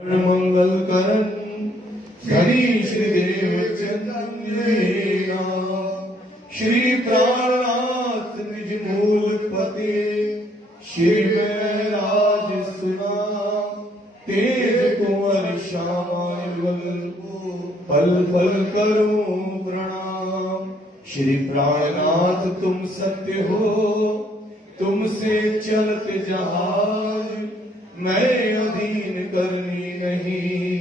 मंगल करण श्री श्रीदेव चंद्र श्री प्राणनाथ निज मूल पति श्री महराज सुना तेज कुंवर श्यामायुगल पल पल करूं प्रणाम। श्री प्राणनाथ तुम सत्य हो, तुमसे चलत जहाज मैं अधीन करनी नहीं,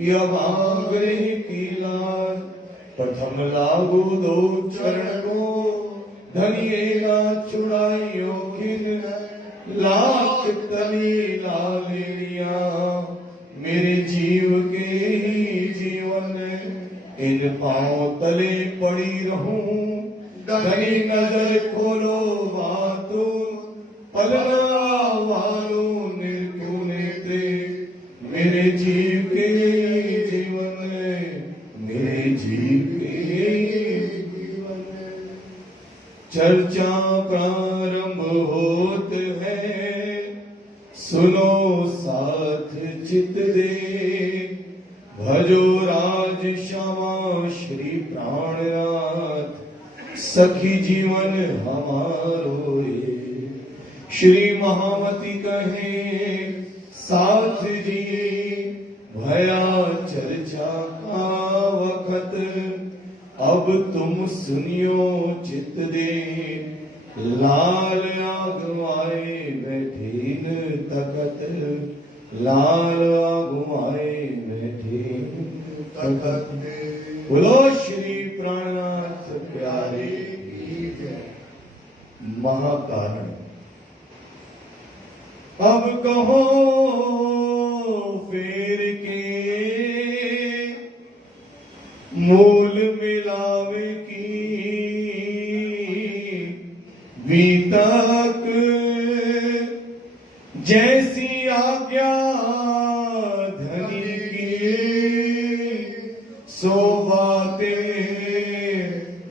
यवाग्रह की लाज। प्रथम लागू दो चरण को धनिएगा छुड़ाइयो खिन, लाख तली लालिया मेरे जीव के ही जीवन। इन पांव तले पड़ी रहूं, धनी नजर खोलो बातू पलना वालो मेरे जीव के जीवन, मेरे जीव के जीवन। चर्चा प्रारंभ होत है, सुनो साथ चित दे। भजो राज श्यामा श्री प्राणनाथ, सखी जीवन हमारो ये। श्री महामती कहे साथ जी, भया चर्चा का वखत, अब तुम सुनियो चित दे। लाल आगवाए बैठीन तकत, लाल आगवाए बैठीन तकत। बोलो श्री प्राणनाथ प्यारे की जय। महाकारण अब कहो फेर के मूल मिलावे की, बीतक जैसी आज्ञा धनी की, सो बातें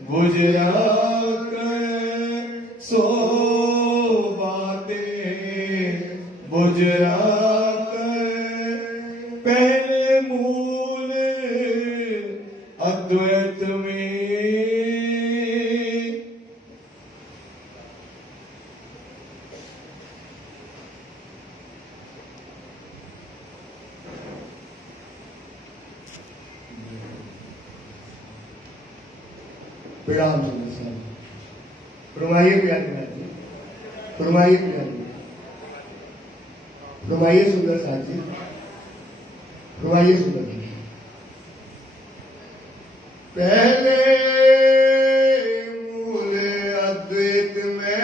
गुजरा कर, सो गुजरा पहले मूल अद्वैत में। प्रणाम सुंदर, फरमाइए प्यारे, फरमाइए प्यारे, फरमाइए सुंदर साथ जी, फरमाइए सुंदर जी। पहले मूल अद्वैत में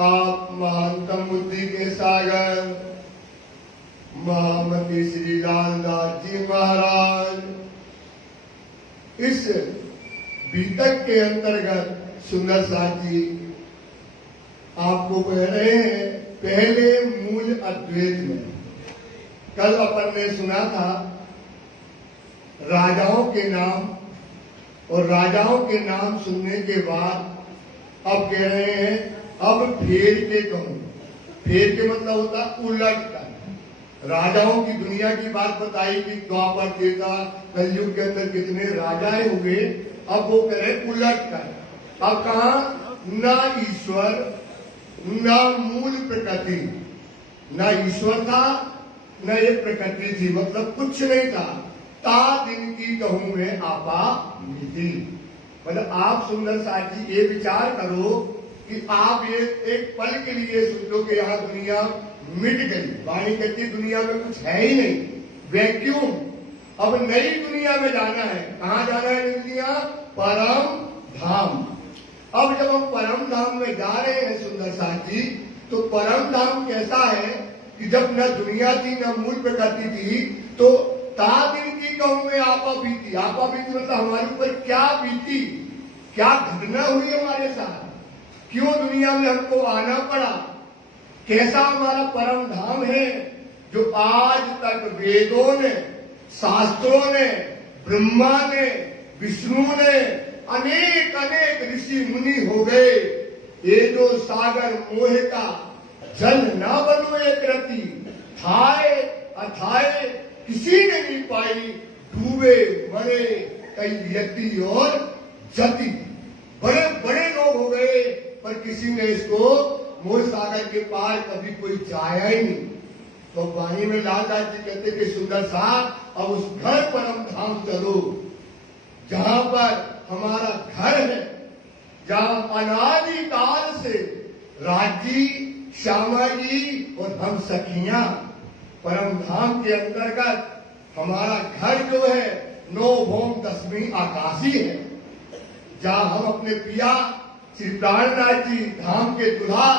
आप महानतम बुद्धि के सागर महामती श्री लालदास जी महाराज इस बीतक के अंतर्गत सुंदर साथ जी आपको कह रहे हैं पहले मूल अद्वैत में। कल अपन ने सुना था राजाओं के नाम, और राजाओं के नाम सुनने के बाद अब कह रहे हैं अब फेर के कहूं। फेर के मतलब होता उलट कर। राजाओं की दुनिया की बात बताई कि द्वापर त्रेता कलयुग के अंदर कितने राजाएं हुए। अब वो कह रहे उलट कर। अब कहा ना ईश्वर ना मूल प्रकृति, ना ईश्वर था न ये प्रकृति थी, मतलब कुछ नहीं था। ता दिन की कहूं मैं आपा मिटी। मतलब आप सुंदर साथ जी ये विचार करो कि आप ये एक पल के लिए सुन लो कि यहाँ दुनिया मिट गई। वाणी कहती दुनिया में कुछ है ही नहीं, वैक्यूम। अब नई दुनिया में जाना है। कहाँ जाना है दुनिया? परम धाम। अब जब हम परम धाम में जा रहे हैं सुंदर साथ जी, तो परम धाम कैसा है कि जब न दुनिया थी न मूल प्रकृति थी, तो ता दिन की कहूं में आपा बीती। आपा बीती मतलब हमारे ऊपर क्या बीती, क्या घटना हुई हमारे साथ, क्यों दुनिया में हमको आना पड़ा, कैसा हमारा परम धाम है जो आज तक वेदों ने, शास्त्रों ने, ब्रह्मा ने, विष्णु ने, अनेक अनेक ऋषि मुनि हो गए। ये जो सागर मोह का जल ना बनो एक रति, थाए अथाए किसी ने नहीं पाई, डूबे मरे कई व्यक्ति और जति। बड़े बड़े लोग हो गए पर किसी ने इसको मोह सागर के पार कभी कोई जाया ही नहीं। तो वाणी में लालदास जी कहते कि सुंदर साहब अब उस घर परम धाम चलो जहां पर हमारा घर है, जहां अनादि काल से राजी श्यामा जी और हम सखियां परम धाम के अंतर्गत हमारा घर जो है 9 भौम 10वीं आकाशी है, जहां हम अपने पिया श्री प्राणनाथ जी धाम के दुल्हा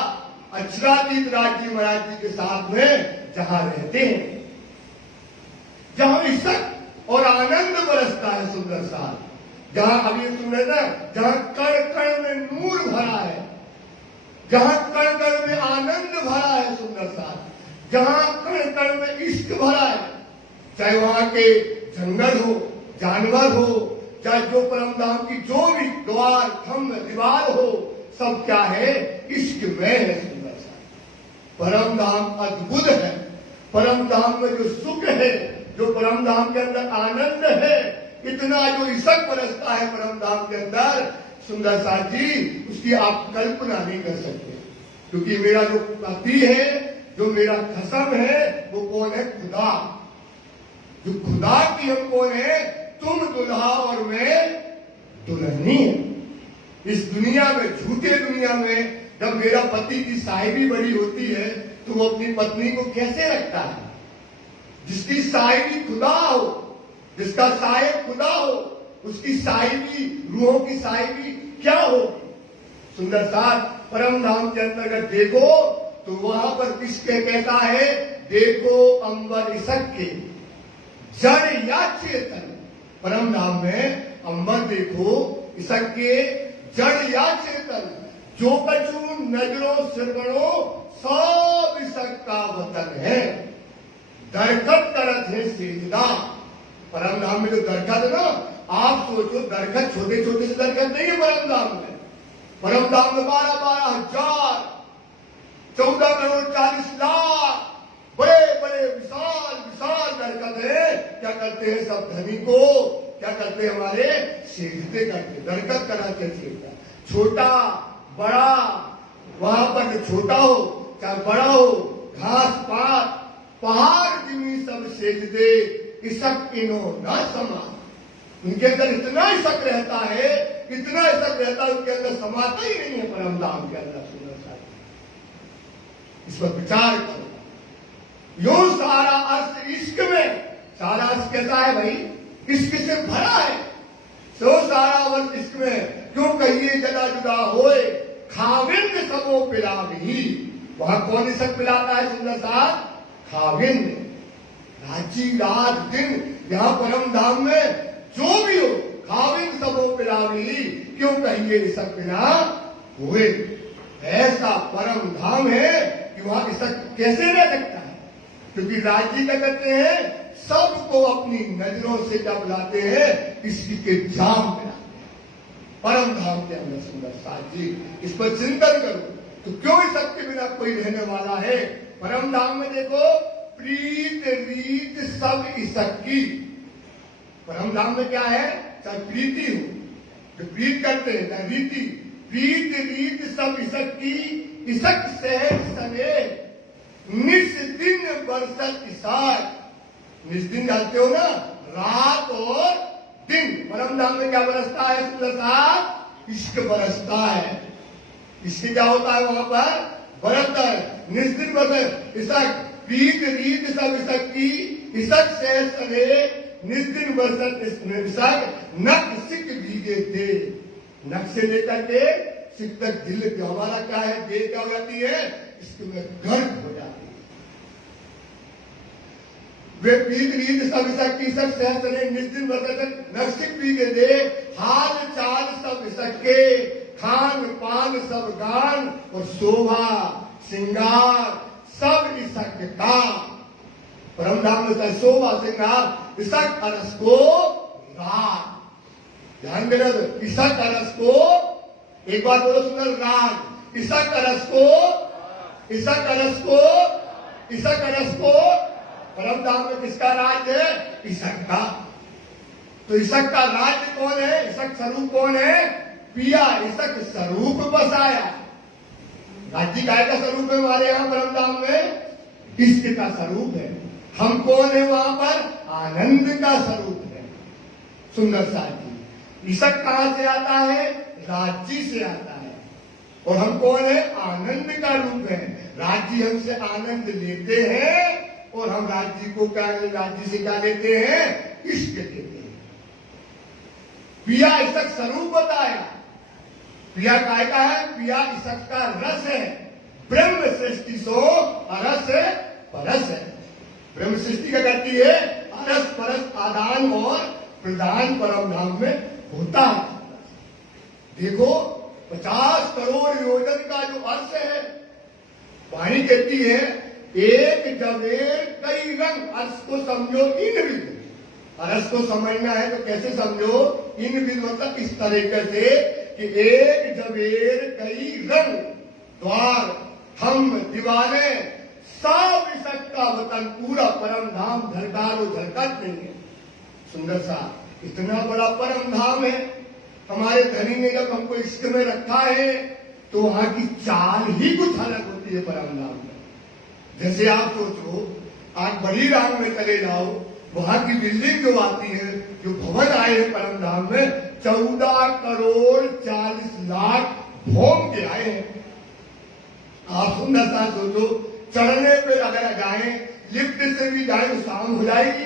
अक्षरातीत राज जी महाराज जी के साथ में जहां रहते हैं, जहां इज्जत और आनंद बरसता है सुंदर साहब, जहां अभी सुन रहे ना, जहां कण कण में नूर भरा है, जहां कण कण में आनंद भरा है सुंदर साहब, जहां कण कण में इश्क भरा है, चाहे वहां के जंगल हो, जानवर हो, चाहे जो परम धाम की जो भी द्वार खंभ दीवार हो, सब क्या है, इश्क में है सुंदर साहब। परम धाम अद्भुत है, परम धाम में जो सुख है, जो परम धाम के अंदर आनंद है, इतना जो इशक बरसता है परम धाम के अंदर सुंदर साथ जी, उसकी आप कल्पना नहीं कर सकते। क्योंकि मेरा जो पति है, जो मेरा खसम है, वो कौन है, खुदा। जो खुदा की हम कौन है, तुम दुल्हा और मैं दुल्हनी है। इस दुनिया में, झूठे दुनिया में, जब मेरा पति की साहिबी बड़ी होती है तो वो अपनी पत्नी को कैसे रखता है? जिसकी साहिबी खुदा हो, जिसका साहिब खुदा हो, उसकी साहिबी, रूहों की साहिबी क्या हो? सुंदर साथ परम धाम के अंतर्गत देखो तो वहां पर किसके कहता है, देखो अंबर इसक के जड़ या चेतन। परम धाम में अंबर देखो, इसक के जड़ या चेतन, जो कछु नजरों सिरगणों सब इसक का वतन है। दरखत करत है सेजदा। परम धाम में जो दरखत है ना, आप सोचो दरखत छोटे छोटे से दरखत नहीं है परम धाम में। परम धाम में 12-12 हजार 14 करोड़ 40 लाख बड़े बड़े विशाल विशाल दरखत है। क्या करते हैं सब धनी को, क्या करते हैं हमारे सेजदे करते, दरखत कराते सेजदा। छोटा बड़ा, वहां पर जो छोटा हो चाहे बड़ा हो, घास पात पहाड़ जिमी सब सेजदे, इसक इनो न समा। उनके अंदर इतना इसक रहता है, इतना इसक रहता है, उनके अंदर समाता ही नहीं है परम धाम के अंदर। सुंदर साहब इस पर विचार करो। यो सारा अर्थ इश्क में, सारा अर्थ कैसा है भाई, इश्क से भरा है। सो सारा अर्थ इश्क में, क्यों कहिए जदा जुदा होए, खाविंद सबो पिलावी। वहां कौन इसक पिलाता है सुंदर साहब, खाविंद। राजी रात दिन यहाँ परम धाम में जो भी हो, खाविंद सबो पिलावी, क्यों कहिए इसक बिना हुए। ऐसा परम धाम है कि वहां इसक कैसे रह सकता है? क्योंकि राजी क्या करते हैं, सबको अपनी नजरों से जब लाते हैं, इसकी के जाम में लाते हैं परम धाम के अंदर। सुंदर साथ जी इस पर चिंतन करो तो क्यों इसक के बिना कोई रहने वाला है? परम धाम में देखो, प्रीत रीत सब इसक की। परम धाम में क्या है, चाहे प्रीति हो, जो प्रीत करते हैं, चाहे रीति, प्रीत रीत सब इसक की, इसक सहज सने निस दिन बरसत इसाक। निस दिन जानते हो ना, रात और दिन। परम धाम में क्या बरसता है सुंदर साहब, इश्क बरसता है। इससे क्या होता है वहां पर, बरसता है। निस दिन बरसत इसक, प्रीत रीत सब इसक की, इसक सहज सने निस दिन बरसत इसक, नक सिक भीगे थे। नक से लेकर के सिक तक दिल के, हमारा क्या है, देह क्या हो जाती है, इसमें गर्द हो जाती है। वे प्रीत रीत सब इसक की, इसक सहज सने निस दिन बरसत नक सिक भीगे थे। हाल चाल सब इसक के, खान पान सब गान, और शोभा श्रृंगार सब इसक का। परम धाम में शोभा श्रृंगार इसक अरस को राग। ध्यान देना, इसक अरस को, एक बार बोलो सुंदर, राग। इसक अरस को, इसक अरस को इसक रस को परम धाम में किसका राज है? इसक का। तो इसक का राज्य कौन है? इसक स्वरूप कौन है? पिया इसक स्वरूप बसाया। राज्य काय का स्वरूप है हमारे यहाँ परम धाम में? इष्ट का स्वरूप है। हम कौन है वहां पर? आनंद का स्वरूप है। सुंदर साथ जी, इसक कहां से आता है? राज्य से आता है। और हम कौन है? आनंद का रूप है। राज्य हमसे आनंद लेते हैं और हम राज्य को क्या, राज्य से क्या लेते हैं? इष्ट लेते हैं। पिया इसक स्वरूप बताया। पिया काय का है? पिया इसक का रस है। ब्रह्म सृष्टि सो अरस परस है। ब्रह्म सृष्टि क्या करती है? अरस परस आदान और प्रदान परम धाम में होता है। देखो 50 करोड़ योजन का जो अर्थ है, वाणी कहती है एक जवेर कई रंग। अर्थ को समझो इन विध। अर्थ को समझना है तो कैसे समझो? इन विध मतलब इस तरीके से कि एक जवेर कई रंग, द्वार खम्भ दीवाने सब इसक का वतन पूरा परम धाम झलकारो झलकत नहीं है। सुंदर सा इतना बड़ा परम धाम है। हमारे धनी ने जब हमको इष्ट में रखा है तो वहां की चाल ही कुछ अलग होती है परम धाम में। जैसे आप सोचो, आप बड़ी राम में चले जाओ, वहां की बिल्डिंग जो आती है, जो भवन आए हैं परम धाम में, 14 करोड़ 40 लाख भोम के आए हैं। आप सुंदर सा सोचो, चढ़ने पे अगर जाए, लिफ्ट से भी जाए तो शाम हो जाएगी।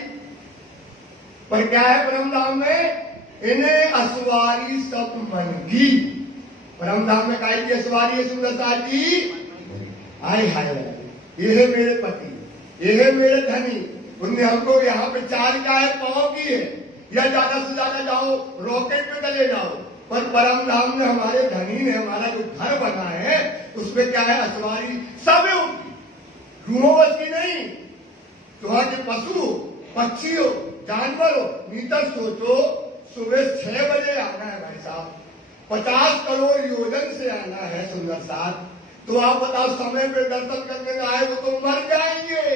पर क्या है परम धाम में? इन्हें असवारी सब मन की। परम धाम में काय की असवारी है? सुंदर सा जी, आए हाय, ये है मेरे पति, ये है मेरे धनी। उनने हमको यहाँ पे चाल क्या है? पाँव की है। या ज्यादा से ज्यादा जाओ रॉकेट पे चले जाओ, पर परम धाम में हमारे धनी ने हमारा जो घर बना है उसमें क्या है? असवारी सब है उनकी, रूहों बस की नहीं। तो वहां के पशु पक्षी हो, जानवर हो, मीटर सोचो, सुबह 6 बजे आना है भाई साहब, 50 करोड़ योजन से आना है। सुंदर साथ तो आप बताओ, समय पे दर्शन करने में आए वो तो मर जाएंगे,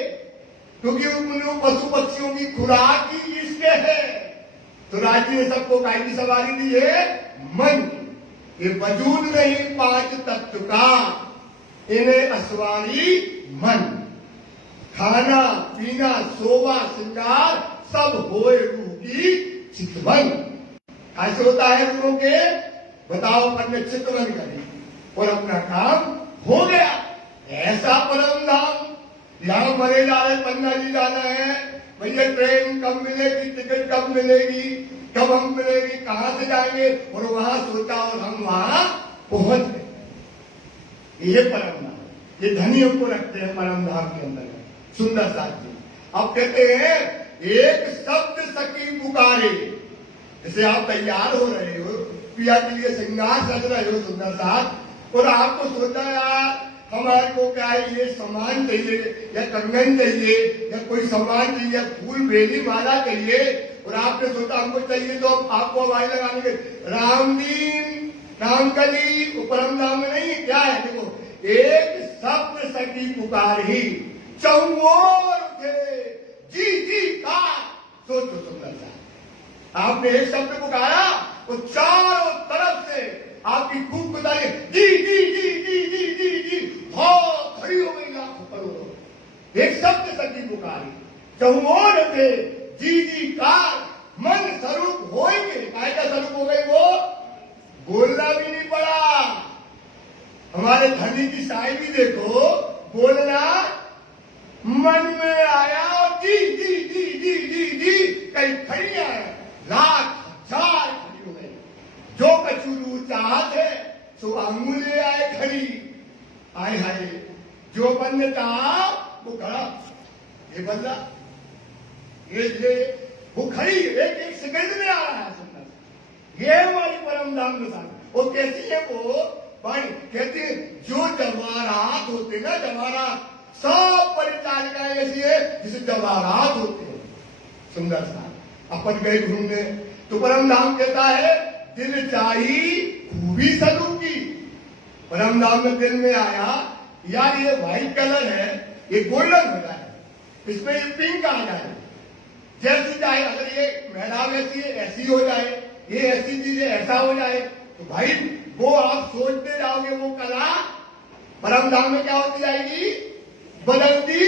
क्योंकि उन पशु पक्षियों की खुराक ही इसके है। तो राज्य ने सबको काय की सवारी दी है? मन की। ये वजूद नहीं 5 तत्व का, इन्हें असवारी मन। खाना पीना सोवा श्रृंगार सब होए रूह की चितवन। ऐसे होता है रूहों के? बताओ, अपने चितवन करें और अपना काम हो गया। ऐसा परम धाम। यहाँ मरे जा रहे पन्ना जी जाना है, भैया ट्रेन कब मिलेगी, टिकट कब मिलेगी, कब हम मिलेगी, कहां से जाएंगे? और वहां सोचा और हम वहां पहुंच गए। ये परम धाम, ये धनी हमको रखते हैं परम धाम के अंदर। सुंदर साथ जी, अब कहते हैं एक शब्द सकी पुकारे। जैसे आप तैयार हो रहे हो, पिया के लिए श्रृंगार सज रहे हो सुंदर साथ, और आपको सोचा यार हमारे को क्या है, ये सामान चाहिए या कंगन चाहिए या कोई सामान चाहिए, फूल बेली माला चाहिए, और आपने सोचा हमको चाहिए, तो आपको आवाज लगाने के रामदीन रामकली परम धाम में नहीं। क्या है? देखो, एक शब्द सकी पुकार ही चौओर उठे जी जी का। सोचो सुंदर सा, आपने एक शब्द पुकारा तो चारों तरफ से आपकी खूब बताइए जी जी जी जी जी जी जी बहुत खड़ी हो गई लाखों करोड़ों। एक शब्द सकी पुकारी चौओर थे जी जी का मन स्वरूप होंगे। काय का स्वरूप हो गई? वो बोलना भी नहीं पड़ा। हमारे धनी की शायरी देखो, बोलना मन में आया और जी जी जी जी जी जी कई खड़ी आया, लाख हजार खड़ी हो गई। जो कचूरू चाहत है सो अंगुले आए खड़ी। आए हाय, जो बंद चाह वो खड़ा। ये बंदा ये वो खड़ी एक एक सेकंड में आ रहा है। सुंदर, ये हमारी परम धाम में था। वो कैसी है? वो भाई कहती है जो जवाहरात होते ना, जवाहरात सब परिचारिकाएं ऐसी है जिसे जवाहरात होते हैं। सुंदर सा अपन गए घूमने तो परम धाम कहता है दिल चाही खूबी सलूक की। परम धाम में दिल में आया यार ये व्हाइट कलर है, ये गोल्डन हो जाए, इसमें ये पिंक आ जाए, जैसी चाहे। अगर ये मेहराब ऐसी है ऐसी हो जाए, ये ऐसी चीज है ऐसा हो जाए, तो भाई वो आप सोचते जाओगे वो कला परम धाम में क्या होती जाएगी, बदलती।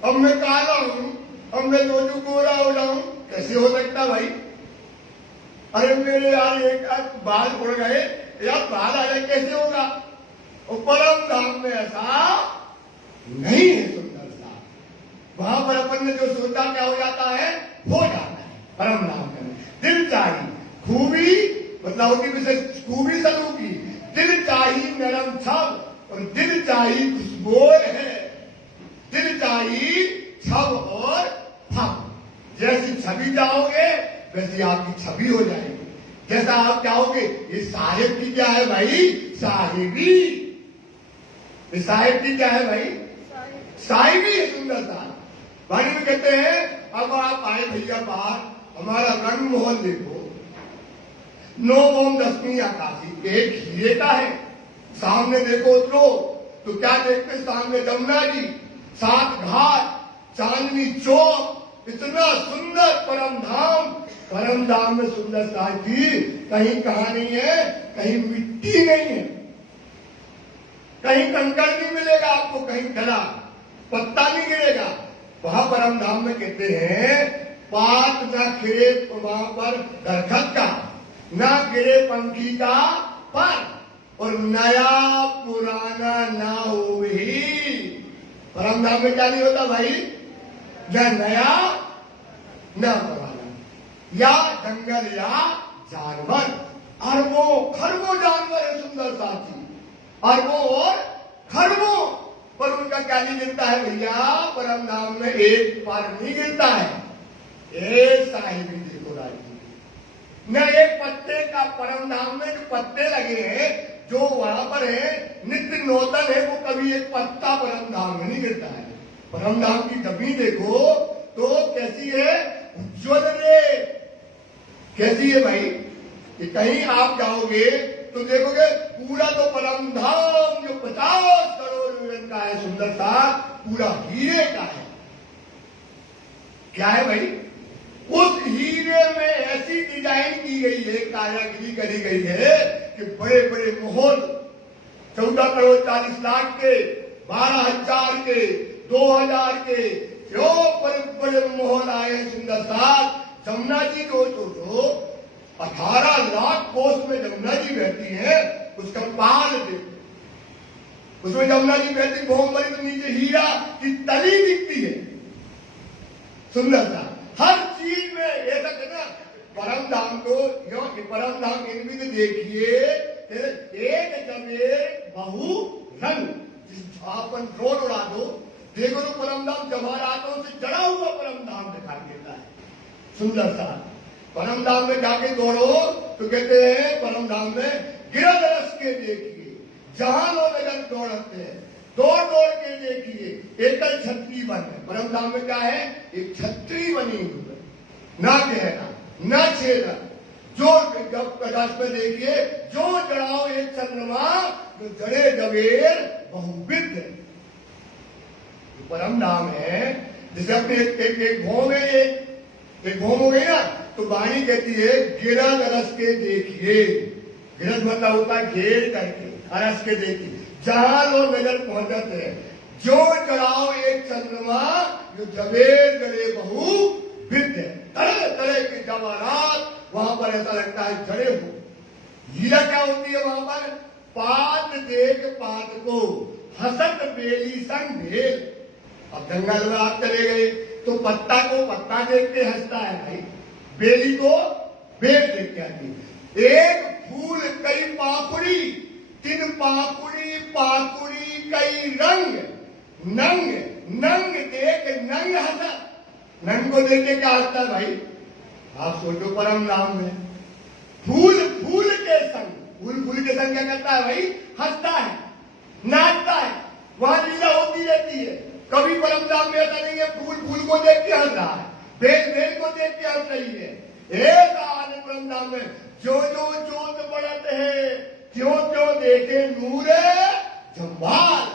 अब मैं काला हूं, अब मैं रोजू गोरा हो जाऊं, कैसे हो सकता भाई? अरे मेरे यार एक बाल उड़ गए, यार बाल आ जाए कैसे होगा? और परम धाम में ऐसा नहीं है। सुंदर सा वहां पर अपन ने जो सोचा क्या हो जाता है, हो जाता है परम धाम में। दिल चाहिए खूबी, मतलब होती विशेष खूबी सलू की, दिल चाहिए नरम छब, और दिल चाहिए खुशबू है, दिल चाहिए छब और फब। जैसी छवि चाहोगे वैसी आपकी छवि हो जाएगी, जैसा आप चाहोगे। ये साहिब की क्या है भाई, साहिबी। ये साहिब की क्या है भाई, साहिबी है। सुंदर सा भाई में कहते हैं, अब आप आए भैया बाहर, हमारा रंग मोहन देखो, 9 ओम 10वीं आकाशी, एक हीरे का है। सामने देखो तो क्या देखते, सामने जमुना जी, 7 घाट, चांदनी चौक, इतना सुंदर परम धाम। परम धाम में सुंदरता की कहीं कहां नहीं है, कहीं मिट्टी नहीं है, कहीं कंकड़ नहीं मिलेगा आपको, कहीं गला पत्ता नहीं गिरेगा। वहां परम धाम में कहते हैं, पात न खिरे वहां पर दरखत का, ना गिरे पंखी का पर, और नया पुराना ना हो ही। परम धाम में क्या नहीं होता भाई, न नया न पुराना, या जंगल या जानवर, अरबों खरबों जानवर है सुंदर साथी, अरबों और खरबों, पर उनका क्या नहीं गिरता है भैया, परम धाम में एक पर नहीं गिरता है। एक साहिबी देखो राजी, न एक पत्ते का परम धाम में जो पत्ते लगे हैं, जो वहां पर है नित्य नौतन है, वो कभी एक पत्ता परम धाम में नहीं गिरता है। परम धाम की जमीन देखो तो कैसी है, उज्ज्वल रे, कैसी है भाई, कि कहीं आप जाओगे तो देखोगे पूरा तो परम धाम जो 50 करोड़ यूनिट का है, सुंदर सा पूरा हीरे का है। क्या है भाई, उस हीरे में ऐसी डिजाइन की गई है, कारीगरी करी गई है कि बड़े बड़े मोहर 14 करोड़ 40 लाख के, 12,000 के, 2,000 के, जो बड़े बड़े मोहर आए हैं सुंदर सा। जमुना जी जो 18 लाख कोस में जमुना जी बहती है, उसका पाल देखो, उसमें जमुना जी बहती, गोमरी तो नीचे हीरा की तली दिखती है, सुंदर सा हर चीज में ऐसा कहना। परम धाम को यो परम धाम इनमें तो देखिए, एक जमे बहु रंग, अपन ड्रोन उड़ा दो, देखो तो परम धाम जवाहरातों से जड़ा हुआ परम धाम दिखाई देता है, सुंदर सा। परम धाम में जाके दौड़ो तो कहते हैं परम धाम में गिरद रस के देखिए, जहां लोग अगर दौड़ते हैं, दौड़ दौड़ के देखिए, एकल छत्री बन है। परम धाम में क्या है, एक छत्री बनी हुई है, ना गहरा ना छेदा, जो जब प्रकाश में देखिए, जो जड़ाओ एक चंद्रमा, जो जड़े जवेर बहुविध है। परम धाम है, जैसे अपने एक भौम है, एक भौम हो गई ना, तो वाणी कहती है गिरद रस के देखिए, गिरद मतलब होता है घेर करके, रस के देखिए, जहां लोग नजर पहुंचते हैं, जो जड़ाओ एक चंद्रमा, जो जवेर जड़े बहु विद है, तरह तरह के जवाहरात वहां पर ऐसा लगता है जड़े हो। हीरा क्या होती है वहां पर, पात देख पात को, हसत बेली संग भेल। अब जंगल में आप चले गए तो पत्ता को पत्ता देख के हंसता है भाई, बेली को बेल देख के आती। एक फूल कई पाखुड़ी, 3 पाखुड़ी पाखुड़ी कई रंग, नंग नंग देख नंग हंसा। नंग को देख के क्या हंसता है भाई, आप सोचो परम नाम में फूल फूल के संग, फूल फूल के संग क्या करता है भाई, हंसता है, नाचता है, वहां लीला होती रहती है। कभी परम धाम में ऐसा नहीं है फूल फूल को देख के हंस रहा है, बेल बेल को देख के हंस रही है। एक आने परम धाम में जो जो जोत बढ़त है, क्यों क्यों देखे नूरे जम्बाल,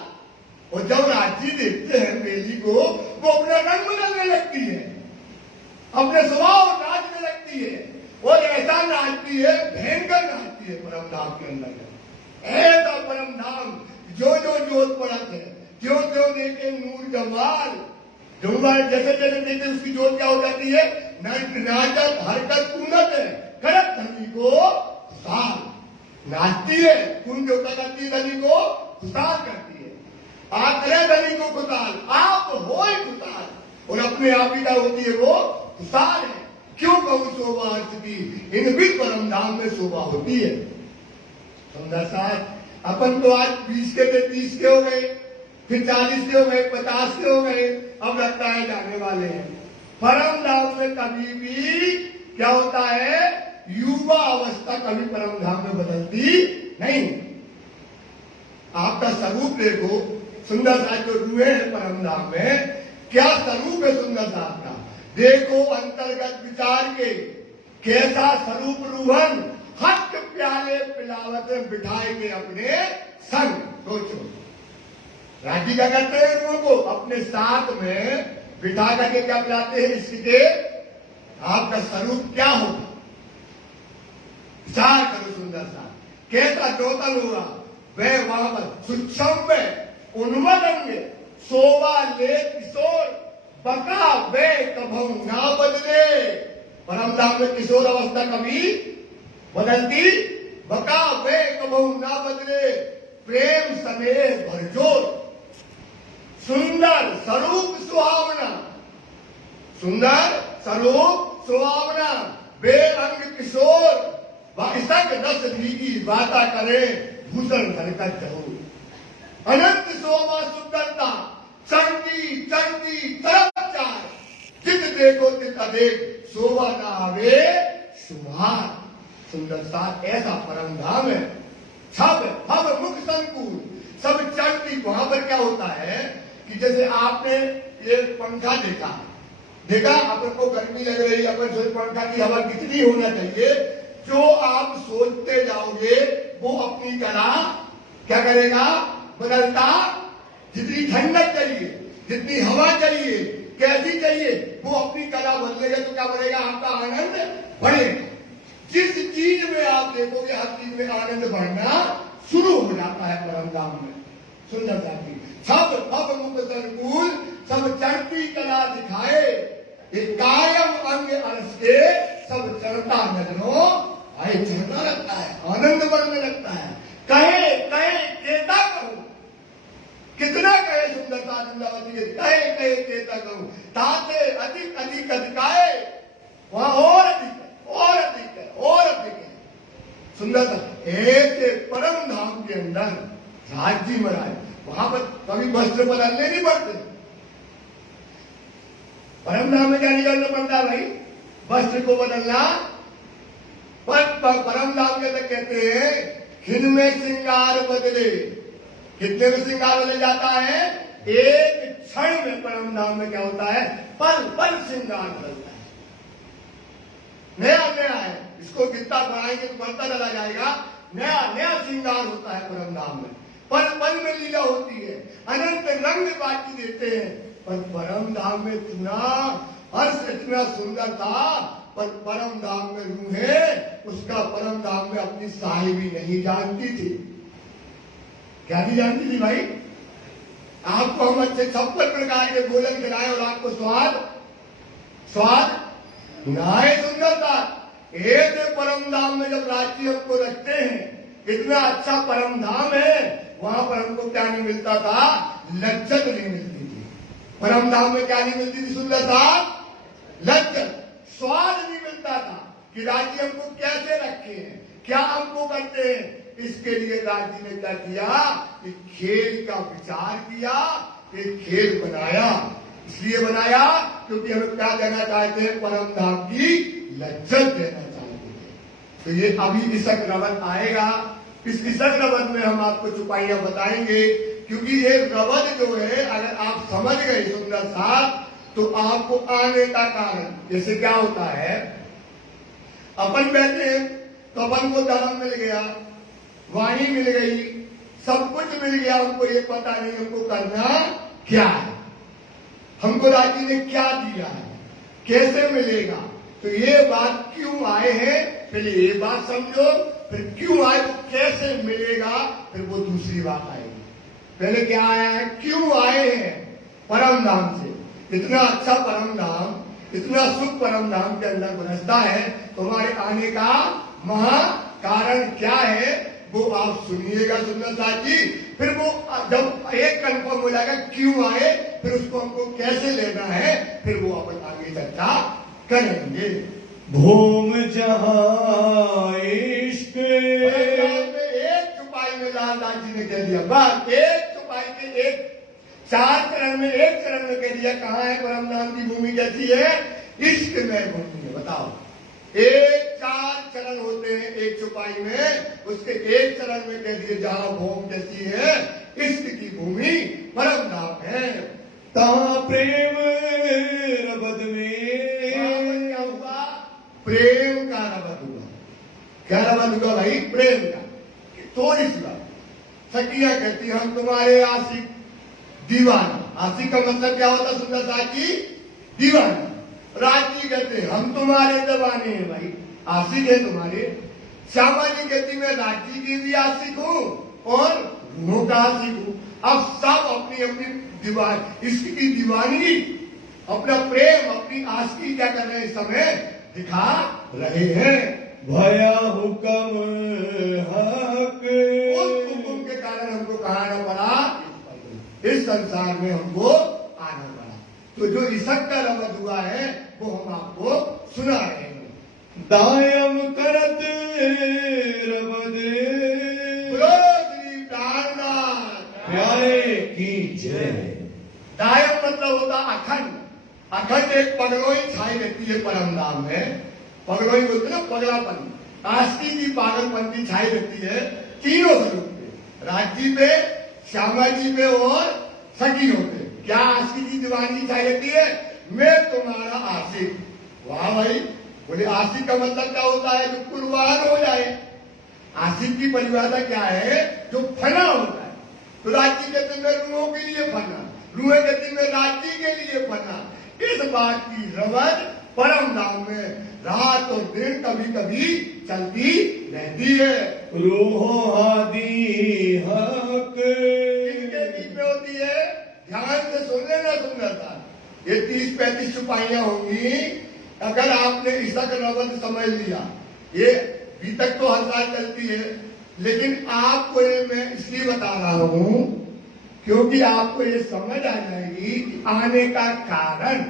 और जब राजी देखते हैं बेली को, वो अपना रंग बदलने लगती है, अपने स्वभाव नाचने लगती है, और ऐसा नाचती है, भयंकर नाचती है परम धाम के अंदर। ऐसा परम धाम जो जो जोत पड़त है, जो जो देखे नूर जमाल, जमुना जैसे जैसे देखे उसकी जोत क्या हो जाती है, नाचत हरकत कूनत है, करत धनी को खुशाल, नाचती है, कौन देवता करती है धनी को खुशाल करती है। आप करें धनी को खुशाल, आप हो ही खुशाल, और अपने आप ही क्या होती है, वो खुशाल है। क्यों कहूं शोभा अर्थ की, इन भी परम धाम में शोभा होती है। समझा साहब, अपन तो आज 20 के थे 30 के हो गए, फिर 40 के हो गए, 50 के हो गए, अब लगता है जाने वाले हैं। परम धाम में कभी भी क्या होता है, युवा अवस्था कभी परम धाम में बदलती नहीं। आपका स्वरूप देखो, सुंदर साहब जो रुए हैं परम धाम में, क्या स्वरूप है सुंदर साहब का, देखो अंतर्गत विचार के, कैसा स्वरूप रूहन, हक प्याले पिलावत बिठाएंगे अपने संग। सोचो राजी क्या करते हैं रूहों को अपने साथ में बिठा करके क्या पिलाते हैं, इसके आपका स्वरूप क्या होगा, विचार करो सुंदर सा, कैसा चौतन होगा वह वहां पर सूक्ष्म में उन्मदंग शोभा ले किशोर बका वे कभू ना बदले। परम धाम में किशोर अवस्था कभी बदलती, बका वे कभू ना बदले, प्रेम समेत भरजोर, सुंदर स्वरूप सुहावना, सुंदर स्वरूप सुहावना, बेरंग किशोर, वास्तक रस भीगी बाता करे, भूषण धरकत जरूर। अनंत शोभा सुंदरता, चढ़ती चढ़ती तरफ चार, जित देखो तित अदेख, शोभा ना आवे सुहार। सुंदर सा ऐसा परम धाम है। सब भव मुख संकुल, सब चढ़ती, वहां पर क्या होता है कि जैसे आपने ये पंखा देखा अपन को गर्मी लग रही, अपन सोच पंखा की हवा कितनी होना चाहिए, जो आप सोचते जाओगे वो अपनी कला क्या करेगा, बदलता, जितनी ठंडक चाहिए, जितनी हवा चाहिए, कैसी चाहिए, वो अपनी कला बदलेगा तो क्या बनेगा, आपका आनंद बढ़ेगा। जिस चीज में आप देखोगे हर चीज में आनंद बढ़ना शुरू हो जाता है परम धाम में। सुंदर साथी, सब भव मुख संकुल, सब चढ़ती कला दिखाए, एक कायम अंग अरस के, सब चढ़ता नजरों आए, चढ़ता लगता है, आनंद बढ़ने लगता है। कहे कहे केता कहूं, कितना कहे सुंदरता वृंदावती के, कहे कहे केता कहूं, ताते अधिक अधिक अधिकाए, वहां और अधिक है, और अधिक है, और अधिक है। सुंदरता ऐसे परम धाम के अंदर राज्य मराए, वहां पर कभी वस्त्र बदलने नहीं पड़ते। परम धाम में क्या नहीं करना पड़ता भाई, वस्त्र को बदलना। पर परम धाम के अंदर कहते हैं हिन में श्रृंगार बदले, कितने में श्रृंगार बदल जाता है, एक क्षण में परम धाम में क्या होता है, पल पल श्रृंगार बदलता है, नया नया है। इसको कितना बढ़ाएंगे तो बढ़ता चला जाएगा, नया नया श्रृंगार होता है परम धाम में, पल पल में लीला होती है, अनंत रंग बाकी देते हैं। पर परम धाम में इतना हर्ष, इतना सुंदर था, पर परम धाम में रूहें उसका परम धाम में अपनी साहिबी नहीं जानती थी। क्या नहीं जानती थी भाई, आपको हम अच्छे 56 प्रकार के भोजन खिलाए और आपको स्वाद नाए सुंदरता, ऐसे परम धाम में जब राज्य हमको रखते हैं, इतना अच्छा परम धाम है, वहां पर हमको क्या नहीं मिलता था, लज्जत नहीं मिलती थी। परम धाम में क्या नहीं मिलती थी सुंदरता, लज्जत, स्वाद नहीं मिलता था कि राज्य हमको कैसे रखे हैं, क्या हमको करते हैं। इसके लिए राज्य ने क्या किया कि खेल का विचार किया, एक खेल बनाया। इसलिए बनाया क्योंकि हमें क्या देना चाहते हैं, परम धाम की लज्जत देना चाहते हैं। तो ये अभी इसक रवत आएगा, इस इसक रवत में हम आपको चुपाइयां बताएंगे, क्योंकि ये रवत जो है अगर आप समझ गए सुंदर साहब, तो आपको आने का कारण, जैसे क्या होता है, अपन बैठे हैं तो अपन को धर्म मिल गया, वाणी मिल गई, सब कुछ मिल गया, हमको ये पता नहीं हमको करना क्या है, हमको राज्य ने क्या दिया है, कैसे मिलेगा। तो ये बात क्यों आए हैं, पहले ये बात समझो, फिर क्यों आए तो कैसे मिलेगा, फिर वो दूसरी बात आएगी। पहले क्या आया है, क्यों आए हैं, परम धाम से। इतना अच्छा परम धाम, इतना सुख परम धाम के अंदर बरसता है, तुम्हारे आने का महा कारण क्या है वो आप सुनिएगा सुंदर साथ जी। फिर वो जब एक कंफर्म हो जाएगा क्यों आए, फिर उसको हमको कैसे लेना है, फिर वो अपन आगे चर्चा करेंगे। भूम जहां इश्क एक चुपाई में लालदास जी ने कह दिया, बस एक चुपाई के एक चार चरण में, एक चरण में कह दिया कहाँ है परम धाम की भूमि, कैसी है, इश्क में भूमि है। बताओ, एक चार चरण होते हैं एक चुपाई में, उसके एक चरण में कह दिए जहां भूमि कैसी है, इश्क की भूमि परम धाम है। तहाँ प्रेम रबद में क्या हुआ, प्रेम का रबद हुआ। क्या रबद हुआ भाई, प्रेम का। थोड़ी सी बात, सखियां कहती हम तुम्हारे आशिक दीवाना। आशिक का मतलब क्या होता सुंदर साथी, दीवाना। राजी कहते हम तुम्हारे दीवाने हैं भाई, आशिक है तुम्हारे। श्यामा जी कहती मैं राजी की भी आशिक हूँ और रूहों का आशिक हूँ। अब सब अपनी अपनी दीवान, इसकी दीवानी, अपना प्रेम, अपनी आशिकी क्या कर रहे हैं इस समय दिखा रहे हैं। भया हुक्म हक, उस हुक्म के कारण हमको कहाँ आना पड़ा, इस संसार में हमको आना पड़ा। तो जो इसक का रबद हुआ है वो हम आपको सुना रहे हैं। दायम करत रबद प्यारे की जय। दायम मतलब होता अखंड। अखंड एक पगलोई छाई रहती है परम धाम में। पगलोई बोलते ना, पगलापन, आस्ती की पागलपंथी छाई रहती है तीनों स्वरूप पे, राज्य पे, श्यामा जी पे और सखियों पे। क्या आशिकी की दीवानगी छाई रहती है, मैं तुम्हारा आशिक। वाह भाई, बोले आशिक का मतलब क्या होता है, जो कुर्बान हो जाए। आशिक की परिभाषा क्या है, जो फना होता है। तो राज्य कहते मैं रूहों के लिए फना, रूहें कहती मैं राज्य के लिए फना। इस बात की रबद परम धाम में रात और दिन कभी कभी चलती रहती है। रूहो आदि हक इनके बीच में होती है, ध्यान से सुन लेना सुंदरता। ये 30-35 चुपाइयां होंगी। अगर आपने इसक रबद समझ लिया, ये अभी तक तो हर साल चलती है, लेकिन आपको ये मैं इसलिए बता रहा हूं क्योंकि आपको ये समझ आ जाएगी कि आने का कारण।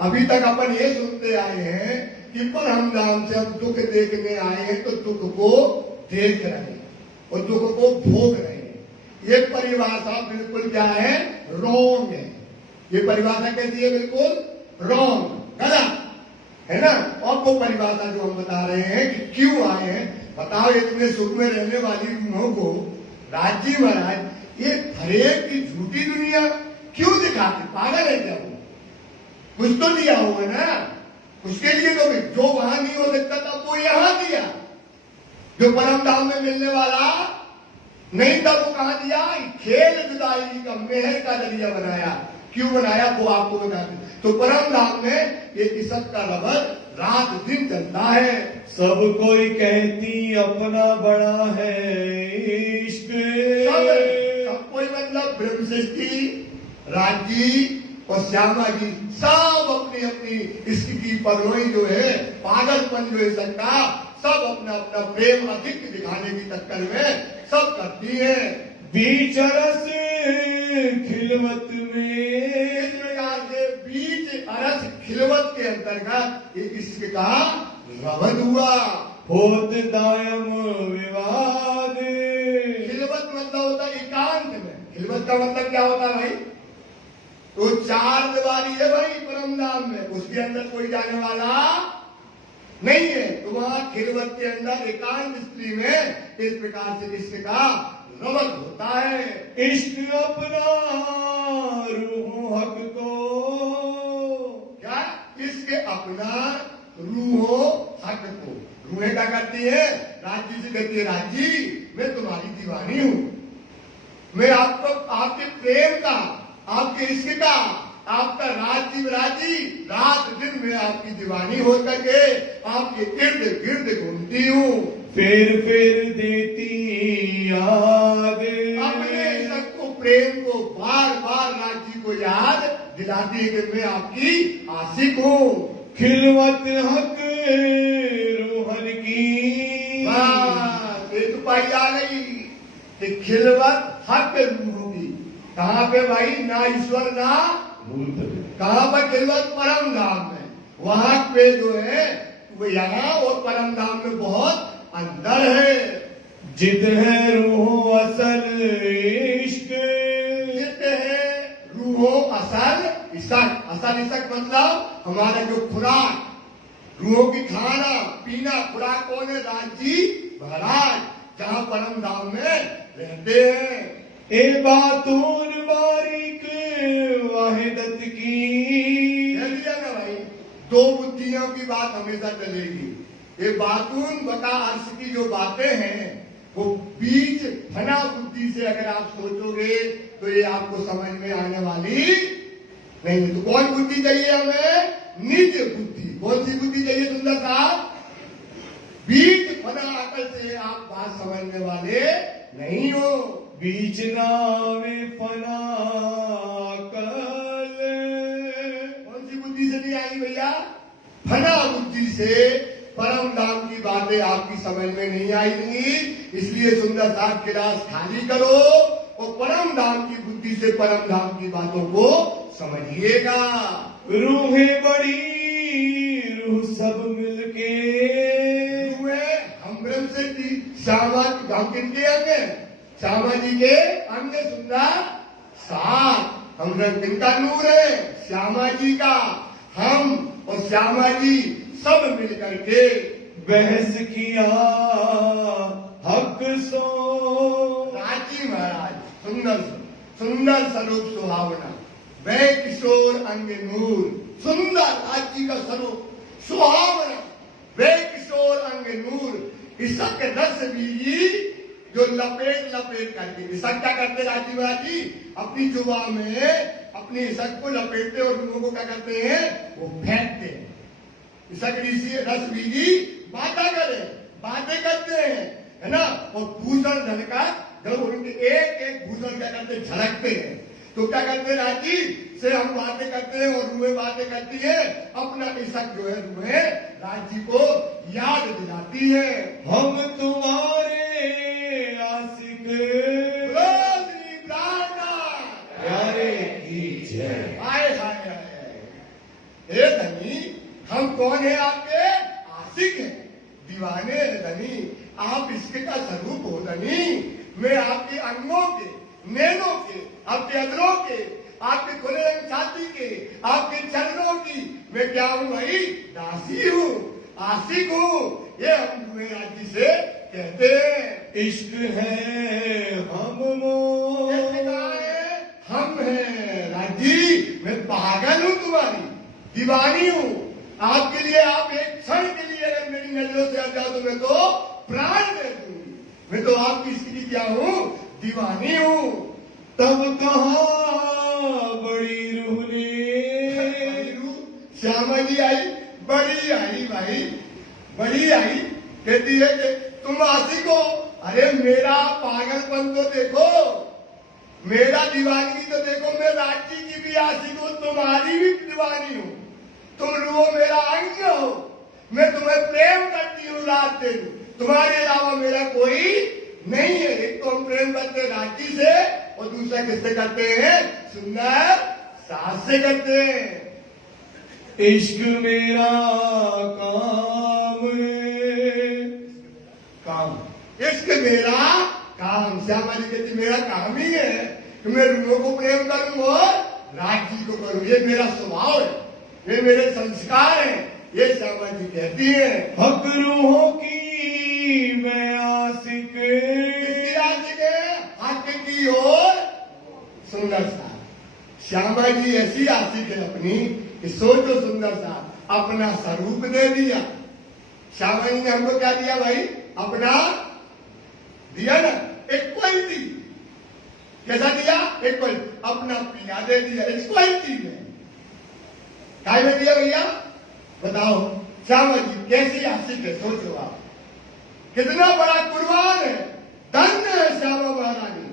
अभी तक अपन ये सुनते आए हैं कि परम धाम से हम दुख देखने आए हैं, तो दुख को देख रहे हैं और दुख को भोग रहे हैं। ये परिभाषा बिल्कुल क्या है, रॉन्ग है। ये परिभाषा कैसी है, बिल्कुल रॉन्ग, गलत है ना। और वो परिभाषा जो हम बता रहे हैं कि क्यों आए हैं, बताओ इतने सुख में रहने वाली रूहों को राज्य महाराज ये फरेब की झूठी दुनिया क्यों दिखाते, पागल है क्या वो? कुछ तो दिया होगा ना, उसके लिए तो जो वहां नहीं हो सकता था वो यहां दिया। जो परम धाम में मिलने वाला नहीं था वो कहां दिया, खेल जुदाई का मेहर का जरिया बनाया। क्यों बनाया वो आपको बता दें। तो परम धाम में ये इसक का रबद रात दिन चलता है। सब कोई कहती अपना बड़ा है इश्क। सब कोई मतलब ब्रह्म सृष्टि, राज्य और श्यामा जी सब अपनी अपनी इसकी पगलोई जो है, पागलपन जो है सबका, सब अपना अपना प्रेम अधिक दिखाने की चक्कर में सब करती है। बीच रस खिलवत में, इस प्रकार से बीच अरस खिलवत के अंतर्गत ये इश्क का रबद हुआ। होत दायम विवाद। खिलवत मतलब होता है एकांत में। खिलवत का मतलब क्या होता है भाई, तो चार दीवारी है भाई परम धाम में, उसके अंदर कोई जाने वाला नहीं है। तो वहां खिलवत के अंदर एकांत स्त्री में इस प्रकार से इश्क का रबद होता है। इश्क अपना रूह हक को, क्या इश्क अपना रूहो हक को। रूहें क्या करती है, राज्य से कहती है राज्य मैं तुम्हारी दीवानी हूँ। मैं आपको आपके प्रेम का, आपके इश्क का, आपका राजी रात दिन में आपकी दीवानी हो करके आपके इर्द गिर्द घूमती हूँ। फिर देती याद अपने सबको प्रेम को बार बार राजी को याद दिलाती है कि मैं आपकी आशिक हूँ। खिलवत हक रूहन की ये तो पाई जा रही कि खिलवत हक रूह की। कहाँ पे भाई? ना ईश्वर ना कहाँ पर खिलवत? परम धाम में। वहां पे जो है वो यहाँ और परम धाम में बहुत अंदर है। जिद है रूह असल इश्क, जिद है रूह असल इशक। असल इशक मतलब हमारा जो खुराक, रूहों की खाना पीना खुराक कौन है? राजी महाराज, जहाँ परम धाम में रहते हैं। ए बातून बारीक वाहिदत की, कह दिया ना भाई, दो बुद्धियों की बात हमेशा चलेगी। ये बातून बका अर्श की जो बातें हैं वो बीच फना बुद्धि से अगर आप सोचोगे तो ये आपको समझ में आने वाली नहीं। तो कौन बुद्धि चाहिए हमें? निज बुद्धि। कौन सी बुद्धि चाहिए सुंदर साहब? बीच फना अकल से आप बात समझने वाले नहीं हो। बीच नावे फना कल, कौन सी बुद्धि से नहीं आई भैया? फना बुद्धि से परम धाम की बातें आपकी समझ में नहीं आएंगी। इसलिए सुंदर साहब गिलास खाली करो और परम धाम की बुद्धि से परम धाम की बातों को समझिएगा। रूहें बड़ी रूह सब मिलके, हम ब्रह्म से श्यामा हम किनके अंग हैं? श्यामा जी के अंग सुंदर साथ। हम ब्रह्म किनका नूर है? श्यामा जी का। हम और श्यामा जी सब मिलकर के बहस किया हक सो। राजी महाराज सुंदर सुंदर स्वरूप सुहावना, वह किशोर अंग नूर। सुंदर राजी का स्वरूप सुहावना, वह किशोर अंग नूर। इसक रस बीजी जो लपेट लपेट करके, इसक क्या करते राजी महाराज जी? अपनी जुबा में अपनी इसक को लपेटते और रूहों को क्या करते हैं? वो फेंकते हैं। इसक रस बीजी बातें करते हैं, है ना? और भूषण झलका, जब उनके एक एक भूषण क्या करते हैं? झलकते हैं। तो क्या करते हैं राजी से हम बातें करते हैं और रूहें बातें करती है। अपना इसक जो है रूहें राजी को याद दिलाती है। हम तुम्हारे आशिक प्यारे की जय। हाय हाय हाय। हे धनी, हम कौन है? आपके आशिक हैं, दीवाने हैं धनी। आप इसके का स्वरूप हो धनी। मैं आपके अंगों के, नैनों के, आपके अधरों के, आपके खुले रंग छाती के, आपके चरणों की मैं क्या हूँ भाई? दासी हूँ, आशिक हूँ। ये हम हुए राजी से कहते हैं। इश्क है हम हम हैं राजी। मैं पागल हूँ, तुम्हारी दीवानी हूँ। आपके लिए, आप एक क्षण के लिए अगर मेरी नजरों से हट जाओ तो मैं तो प्राण दे दूंगी। मैं तो आपकी स्त्री क्या हूँ? दीवानी हूँ। तब कहा बड़ी रूह ने, श्यामा जी आई, बड़ी आई भाई, बड़ी आई। कहती है कि तुम आशिक हो। अरे मेरा पागलपन तो देखो, मेरा दीवानगी तो देखो। मैं राजी की भी आशिक हूँ, तुम्हारी भी दीवानी हूँ। तुम रूहो मेरा अंग हो। मैं तुम्हें प्रेम करती हूँ रात दिन। तुम्हारे अलावा मेरा कोई नहीं है। एक तो हम प्रेम करते हैं राजी से और दूसरा किससे करते हैं? सुंदर सास से करते हैं। इश्क मेरा काम काम, इश्क मेरा काम। श्यामा जी कहती मेरा काम ही है कि मैं रूहों को प्रेम करूं और राजी को करूं। ये मेरा स्वभाव है, ये मेरे संस्कार हैं। ये श्यामा जी कहती है। हक रूहों की मैं आशिक, किसकी आशिक है? हक की और सुंदर सा। श्यामा जी ऐसी आशिक है अपनी कि सोचो सुंदर सा, अपना स्वरूप दे दिया। श्यामा जी ने हमको क्या दिया भाई? अपना दिया ना, इक्वलिटी। कैसा दिया? इक्वल, अपना पिया दे दिया इक्वलिटी में। काय में दिया भैया? बताओ श्यामा जी कैसी आशिक है, सोचो आप, कितना बड़ा कुर्बान है, धन्य है श्यामा महारानी,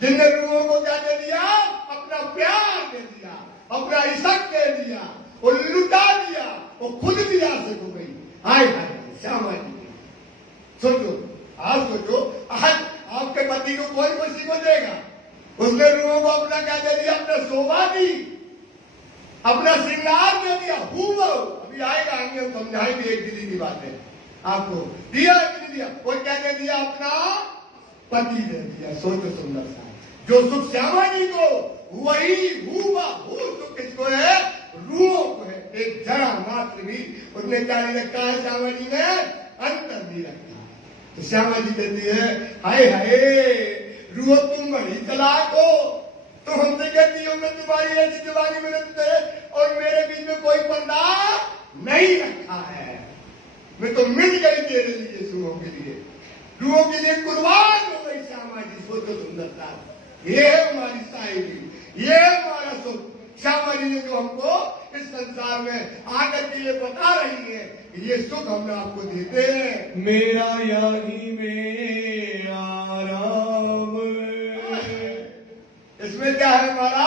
जिनने रूहों को क्या दे दिया? अपना प्यार दे दिया, अपना इश्क दे दिया, वो लुटा दिया, वो खुद भी आशिक हो गई। हाय हाय श्यामा जी, सोचो, आप सोचो, आज आपके पति को कोई खुशी को देगा, उसने रूहों को अपना क्या दे दिया? अपना शोभा दी, अपना श्रृंगार दे दिया। अभी आएगा, आगे हम समझाएंगे एक दीदी की बात है आपको। दिया कि नहीं दिया? और क्या दे दिया? अपना पति दे दिया। सोचो सुंदर सा, जो सुख श्यामा जी को, वही सुख किसको है? रूहों को है। एक जरा मात्र भी उसने क्या नहीं रखा है श्यामा जी ने? अंतर नहीं रखा। तो श्यामा जी कहती है, हाय हाय रूह तुम बड़ी चालाक हो, तो हमसे कहती हो मैं तुम्हारी ऐसी दीवानी में तुझे और मेरे बीच में कोई पर्दा नहीं रखा है, मैं तो मिट गई तेरे लिए, रूहों के लिए, रूहों के लिए कुर्बान हो गई श्यामा जी। सोचो सुंदरता, ये है हमारी शायरी, ये है हमारा सुख। श्यामा जी ने जो हमको इस संसार में आकर के ये बता रही है, ये सुख हम आपको देते हैं। मेरा यही में आराम, इसमें क्या है? हमारा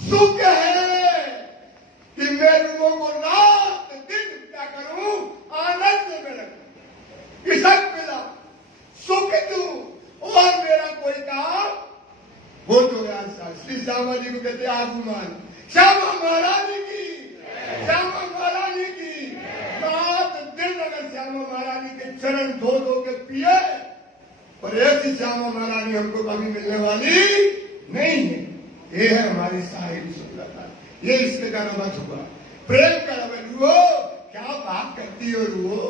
सुख है कि मैं रूहों को रात दिन क्या करूं? आनंद में रखूं, इशक मिला, सुख दूं, और मेरा कोई काम हो तो यार श्री श्यामा जी को कहते आगुमान, श्यामा महारानी की, श्यामा महारानी की। रात दिन अगर श्यामा महारानी के चरण धो धो के पिए, और ऐसी श्यामा महारानी हमको कभी मिलने वाली नहीं है। ये है हमारी शायरी सुंदरता, ये इसके का रमत हुआ, प्रेम का रमत। रूहो क्या बात करती हो रूहो,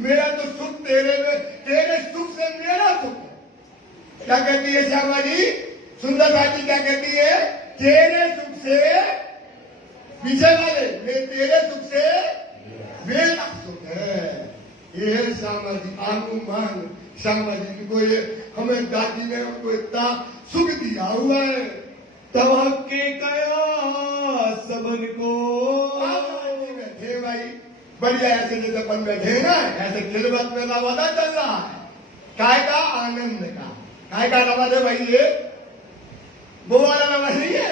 मेरा तो सुख तेरे में, तेरे सुख से मेरा सुख है। क्या कहती है श्यामा जी? सुंदरता जी क्या कहती है? तेरे सुख से, पीछे वाले, मैं तेरे सुख से मेरा सुख है। ये है श्यामा जी, आगुमान श्यामा जी को। ये हमें दादी ने हमको इतना सुख दिया हुआ है। तब के कया सबन को, बैठे भाई बढ़िया, ऐसे जैसे अपन बैठे ना, ऐसे खिलबत में रवादा चल रहा है। काय का? आनंद का। काय का रवाद है भाई? ये वो वाला रवाद नहीं है,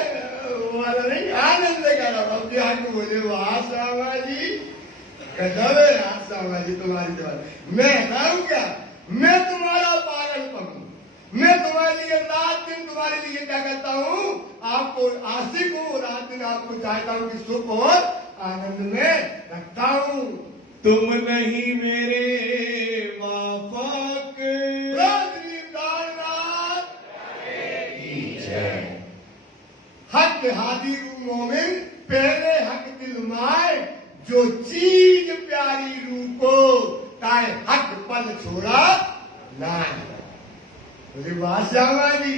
वो वाला नहीं, आनंद का रवाद। बिहार को बोले वाह श्यामा जी, गजब है यार श्यामा जी तुम्हारी जवाब। मैं हूं क्या? मैं तुम्हारा पागलपन हूं, मैं तुम्हारे लिए रात दिन तुम्हारे लिए क्या करता हूं? आपको आशिक हूं, रात दिन आपको चाहता हूं कि सुख और आनंद में रखता हूं। तुम नहीं मेरे माफक, हक हादी रू मोमिन, पहले हक दिल माए, जो चीज प्यारी रू को, ताए हक पल छोड़ा ना। वाह श्यामा जी,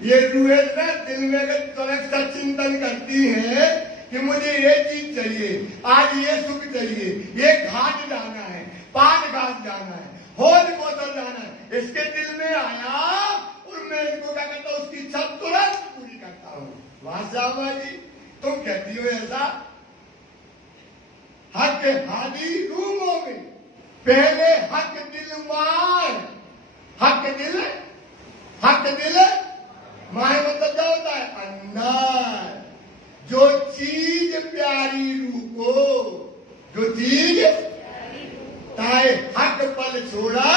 ये रूहें ना दिल में अगर चिंतन करती है कि मुझे ये चीज चाहिए, आज ये सुख चाहिए, ये घाट जाना है, पान घाट जाना है, होद कोतल जाना है, इसके दिल में आया और मैं इनको क्या करता हूं? उसकी इच्छा तुरंत पूरी करता हूं। वाह श्यामा जी, तुम कहती हो ऐसा? हक हादी रूमों में पहले हक दिल मार, हक दिल माए मतलब क्या होता है? अंदर जो चीज प्यारी रूह को, जो चीज ताए हक पल छोड़ा।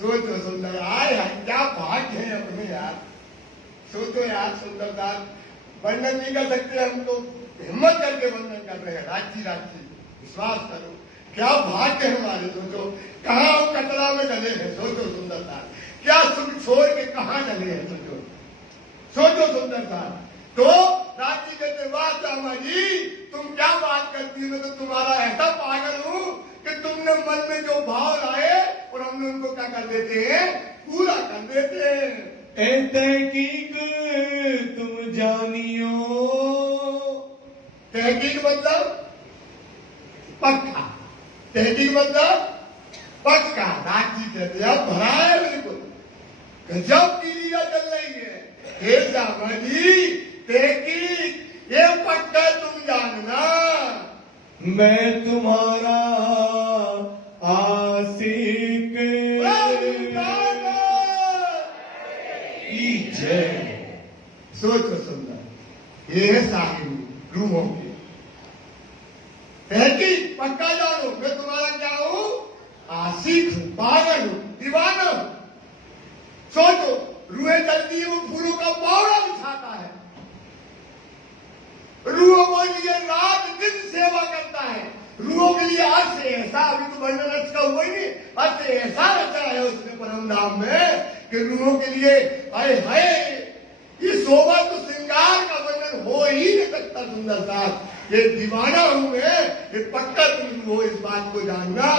सोचो सुंदर, आए क्या भाग्य है अपने यार। सोचो यार सुंदरता, वर्णन नहीं कर सकते हम, तो हिम्मत करके वर्णन कर रहे हैं। राजी विश्वास करो, क्या भाग्य है हमारे। सोचो कहाँ कचरा में डले हैं, सोचो सुंदरता, क्या सुख छोड़ के कहाँ डले हैं। सोचो सुंदरता। तो राजी कहते वाह श्यामा जी, तुम क्या बात करती हो, मैं तो तुम्हारा ऐसा पागल हूं कि तुमने मन में जो भाव लाए और हमने उनको क्या कर देते हैं? पूरा कर देते हैं। ए तहकीक तुम जानियो, तहकीक मतलब पक्का, तहकीक मतलब पक्का। राजी कहते हैं भरा है बिल्कुल, गजब की लीला चल रही है। हे जामनी तेकी ये पक्का तुम जानना, मैं तुम्हारा आशिक की जय। सोचो सुंदर, ये है साहिब रूहों की तहकीक। पक्का जानो मैं तुम्हारा क्या हूं, आशिक हूं, पागल हूं, दीवाना हूं। सोचो रूहें चलती है, वो फूलों का पौड़ा बिछाता है, रूहों को लिए रात दिन सेवा करता है। रूहों के लिए आज से ऐसा, अभी तो वर्णन रच का हुआ ही नहीं, आज से ऐसा रचा है उसने परम धाम में कि रूहों के लिए हाय हाय, ये शोभा तो श्रृंगार का वर्णन हो ही नहीं सकता। सुंदर साहब ये दीवाना हूं मैं, ये पक्का तुम हो, इस बात को जानना।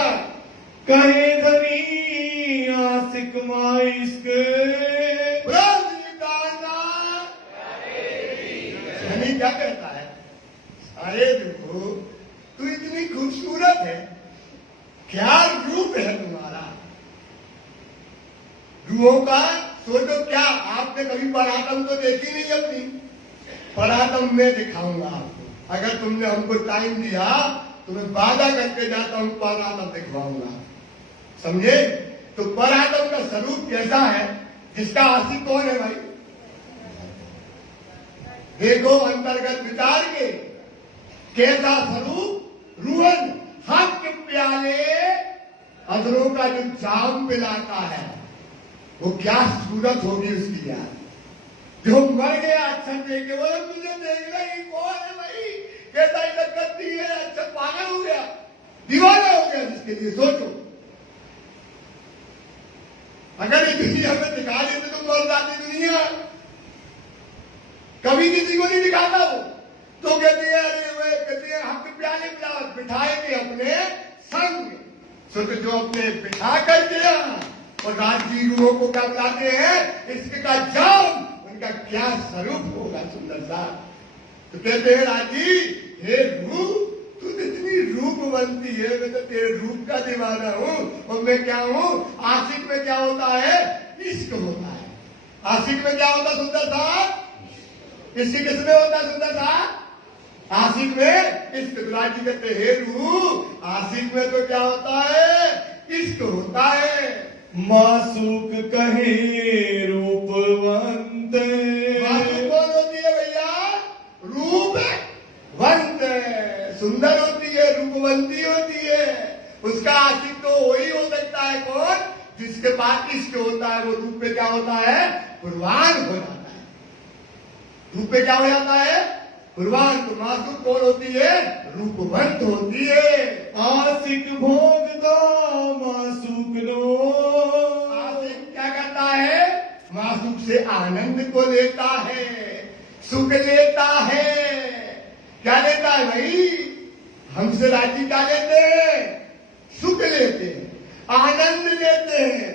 कहे धनी आशिक माइस्क धनी क्या कहता है, अरे देखो तू इतनी खूबसूरत है, क्या रूप है तुम्हारा। रूहों का सोचो, क्या आपने कभी परातम तो देखी नहीं अपनी, परातम मैं दिखाऊंगा आपको। अगर तुमने हमको टाइम दिया तो मैं वादा करके जाता हूं, परातम दिखवाऊंगा, समझे। तो परातम का स्वरूप कैसा है, जिसका आशिक कौन है भाई, देखो अंतर्गत विचार के कैसा स्वरूप। रूहन हक प्याले अधरों का जो जाम पिलाता है, वो क्या सूरत होगी उसकी यार। जो मर गया अक्षर देख के, वो मुझे देख रहा है कौन है भाई, कैसा इधर करती है, अक्षर पागल हो गया, दीवाना हो गया जिसके लिए। सोचो अगर ये दुनिया में दिखा देते तो मर जाती दुनिया, कभी किसी को नहीं दिखाता वो। तो कहती है अरे वे कहती है हम प्याले बिठाएंगे अपने संग। सोचो जो अपने बिठा कर दिया, और राजी रूहों को क्या बुलाते हैं, इसका जाम, उनका क्या स्वरूप होगा सुंदर सा। तो कहते हैं राजी हे रूह, तू इतनी रूप बनती है, मैं तो तेरे रूप का दीवाना हूं। और मैं क्या हूं, आशिक में क्या होता है, इश्क होता है। आशिक में क्या होता है सुंदर सा, इसी किसमें होता है सुंदर सा, आशिक में इश्क। राजी कहते हे रूह, आशिक में तो क्या होता है, इश्क होता है। मासूक कहे रूपवंत, मासूक कौन होती है भैया, रूप वंत, सुंदर होती है, रूपवंती होती है। उसका आशिक तो वही हो सकता है कौन, जिसके पास इश्क होता है। वो रूप पे क्या होता है, कुर्बान हो जाता है। रूप पे क्या हो जाता है, कुर्बान। तो मासूक कौन होती है, रूपवंत होती है। आशिक भोगता मासूक लो, आशिक क्या करता है, मासूक से आनंद को लेता है, सुख लेता है। क्या लेता है भाई, हमसे राजी क्या लेते हैं, सुख लेते हैं, आनंद लेते हैं,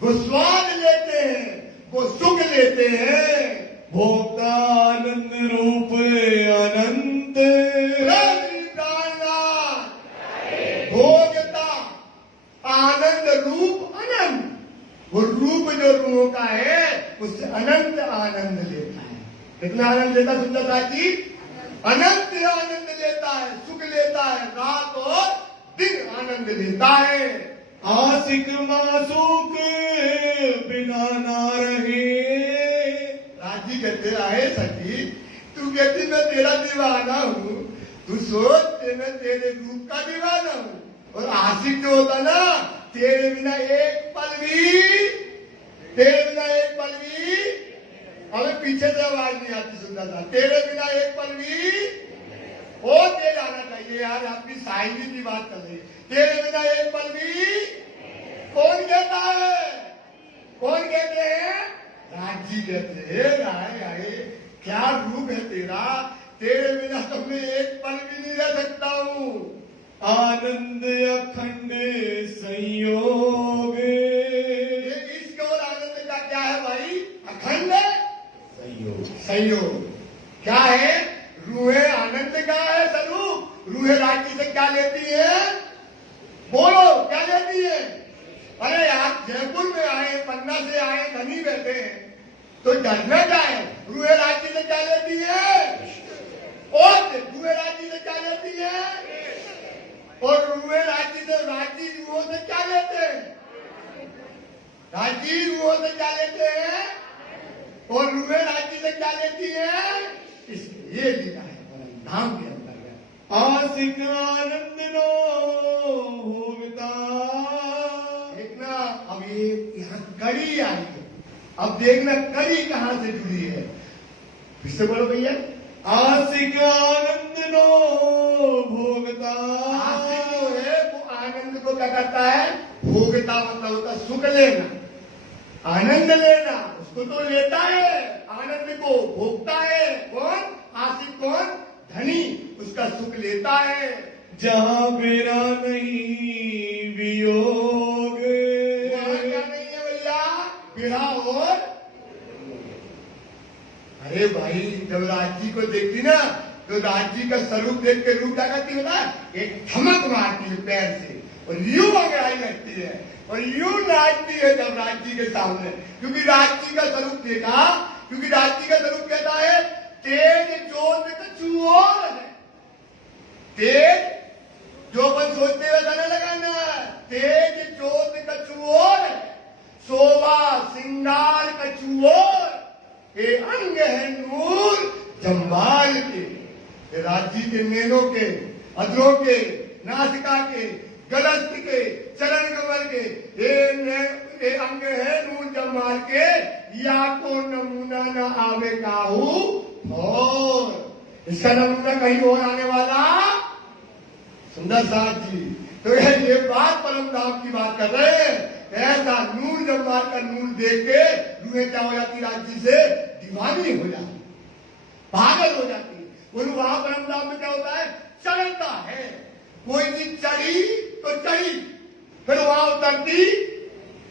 वो स्वाद लेते हैं, वो सुख लेते हैं। भोक्ता आनंद रूप अनंत, भोगता आनंद रूप अनंत। वो रूप जो रूहों का है, उससे अनंत आनंद लेता है। कितना आनंद लेता है सुंदरता जी, अनंत आनंद लेता है, सुख लेता है, रात और दिन आनंद लेता है। आशिक मासूक बिना ना रहे, राजी कहते आए सखी, तू कहती मैं तेरा दीवाना हूँ, तू सोच मैं तेरे रूप का दीवाना हूँ। और आशिक जो होता ना, तेरे बिना एक पल भी, तेरे बिना एक पल भी, हमें पीछे से आवाज नहीं आती सुंदरता, तेरे बिना एक पल भी और तेज आना चाहिए यार, आपकी शायरी की बात कर रही है। तेरे बिना एक पल भी कौन कहता है, कौन कहते हैं, राजी कहते हैं। राय आए क्या रूप है तेरा, तेरे बिना तो मैं एक पल भी नहीं रह सकता हूँ। आनंद अखंड संयोग, ये इश्क और आनंद का क्या है भाई, अखंड संयोग। संयोग क्या है, रूहें आनंद का है स्वरूप। रूहें राजी से क्या लेती है, बोलो क्या लेती है। अरे यार जयपुर में आए, पन्ना से आए, धनी राजी बैठे हैं तो डरना क्या है? रूहे राज्य ने क्या लेती है? और रूहे राज्य ने क्या लेती है? और रूहे राज्य से राजी रूहों से क्या लेते हैं? राजी रूहों से क्या लेते हैं? और रूहे राज्य से क्या लेती है? इसलिए ये लीला है परमधाम के अंतर्गत। आशिक आनंद नो होता। देखना अब ये यहाँ कड़ी आई है, अब देखना कड़ी कहां से जुड़ी है। फिर से बोलो भैया। आशिक आनंद नो भोगता। आशिक जो है वो आनंद को क्या करता है? भोगता मतलब होता है सुख लेना, आनंद लेना। उसको तो लेता है, आनंद को भोगता है। कौन? आशिक। कौन? धनी। उसका सुख लेता है। जहाँ मेरा नहीं वियोग। वहां क्या नहीं है भैया? बिरहा और। अरे भाई जब राज जी को देखती ना तो राज जी का स्वरूप देख के रूप क्या करती है ना? एक धमक मारती है पैर से और यूं अंगड़ाई लगती है और यूं नाचती है जब राज जी के सामने, क्योंकि राज जी का स्वरूप देखा। क्योंकि राज जी का स्वरूप कहता है तेज जोत कछु और है। तेज जो अपन सोचते हुए गाना लगाना, तेज जोत कछु और है, शोभा श्रृंगार कछु और, ये अंग है नूर जम्बाल के। ये राज्य के नैनों के, अधरों के, नासिका के, गलस्त के, चरण कमल के, ये अंग है नूर जम्बाल के। या को नमूना न आवे काहू और इसका नमूना कहीं और आने वाला। सुंदर साथ जी तो ये बात परम धाम की बात कर रहे हैं। ऐसा नूर जम्बाल का नूर देख के रूहें क्या हो जाती? राज्य से दीवानी हो जाती, पागल हो जाती। बोलो वहां परम धाम में क्या होता है? चढ़ता है। कोई चीज चढ़ी तो चढ़ी, फिर वहां उतरती,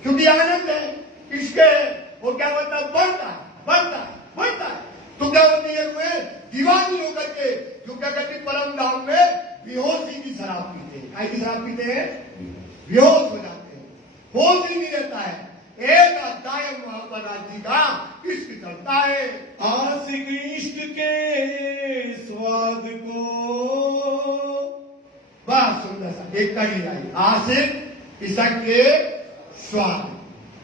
क्योंकि आनंद है, इश्क है। वो क्या बनता है? बढ़ता है, बढ़ता है, बढ़ता है। तो क्या होती है? रूहें दीवानी होकर के जो क्या कहती परम धाम में बेहोशी की शराब पीते हैं। की शराब पीते हैं? बेहोश हो जाते हैं, होश ही नहीं रहता है। एक दायम वहां पर राज्य का इश्क चलता है। आशिक इश्क के स्वाद को। बस सुंदर सा एक कड़ी आई। आशिक इश्क के स्वाद।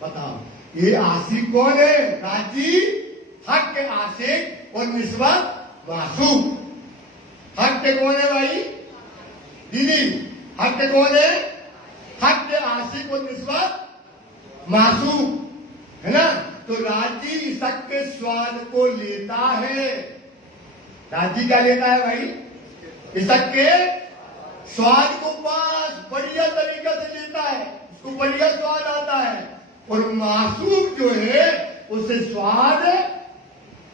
बताओ ये आशिक कौन है? राजी हक के आशिक और निस्बत मासूक। हक के कौन है भाई? दीदी हक के कौन है? हक के आशिक और निस्बत मासूक है ना। तो राजी इश्क के स्वाद को लेता है। राजी क्या लेता है भाई? इश्क के स्वाद को पास बढ़िया तरीके से लेता है, उसको बढ़िया स्वाद आता है। और मासूक जो है उसे स्वाद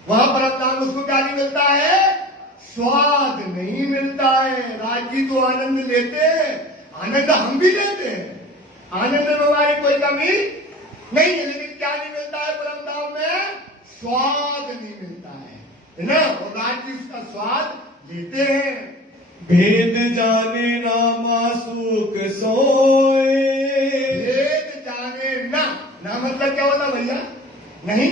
वहां पर अपना उसको क्या नहीं मिलता है? स्वाद नहीं मिलता है। राजी तो आनंद लेते हैं, आनंद हम भी लेते हैं, आनंद में हमारी कोई कमी नहीं है, लेकिन क्या नहीं मिलता है परम धाम में? स्वाद नहीं मिलता है ना। और राजी उसका स्वाद लेते हैं। भेद जाने ना मासूक सोए। भेद जाने ना, ना मतलब क्या होता भैया? नहीं,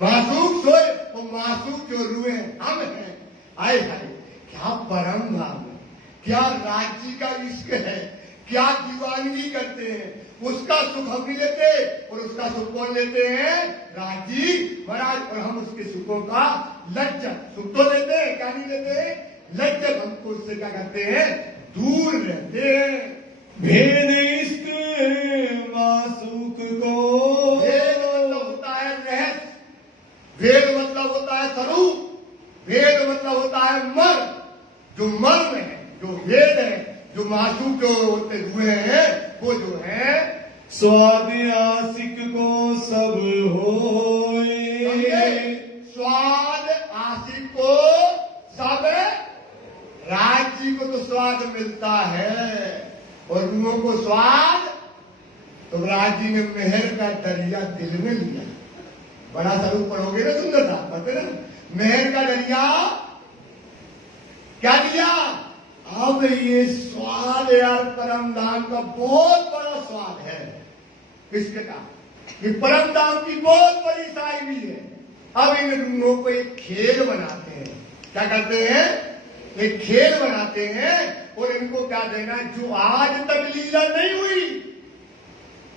मासूक सोए। वो मासूक जो रूहे हम हैं। आए भाई क्या परम धाम है, क्या राज्य का इश्क है, क्या दीवानगी करते हैं। उसका सुख हम भी लेते और उसका सुख कौन लेते हैं? राजी महाराज। और हम उसके सुखों का लज्जत सुख तो लेते हैं, क्या नहीं लेते हैं? लज्जत। हमको उससे क्या करते हैं? दूर रहते हैं। भेद इश्क मासूक को। भेद मतलब होता है रहस्य, भेद मतलब होता है स्वरूप, भेद मतलब होता है मर्म। जो मर्म है, जो भेद है, जो मासूक जो होते हुए हैं, वो जो है स्वाद आशिक को सब होए। स्वाद आशिक को सब। राज्य को तो स्वाद मिलता है और रूहों को स्वाद। तो राज्य ने मेहर का दरिया दिल में लिया। बड़ा स्वरूप पढ़ोगे ना, सुंदर सा पढ़ते ना, मेहर का दरिया क्या लिया? अब ये स्वाद यार परम धाम का बहुत बड़ा स्वाद है। किसके का? कि परम धाम की बहुत बड़ी साहिबी है। अब इन रूहों को एक खेल बनाते हैं। क्या करते हैं? एक खेल बनाते हैं और इनको क्या देना, जो आज तक लीला नहीं हुई,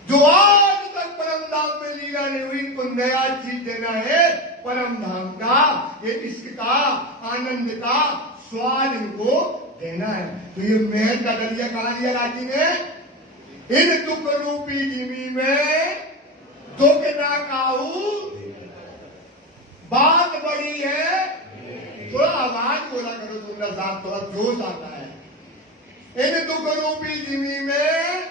जो आज तक परम धाम में लीला नहीं हुई, इनको नया चीज देना है। परम धाम का, ये इश्क का, आनंद का स्वाद इनको देना है। तो ये महल का दरिया कहां लिया राजी ने? इन दुख रूपी जिमी में दुख ना काऊ, बात बड़ी है। थोड़ा आवाज बोला करो सुंदर साहब, थोड़ा जोश आता है। इन दुख रूपी जिमी में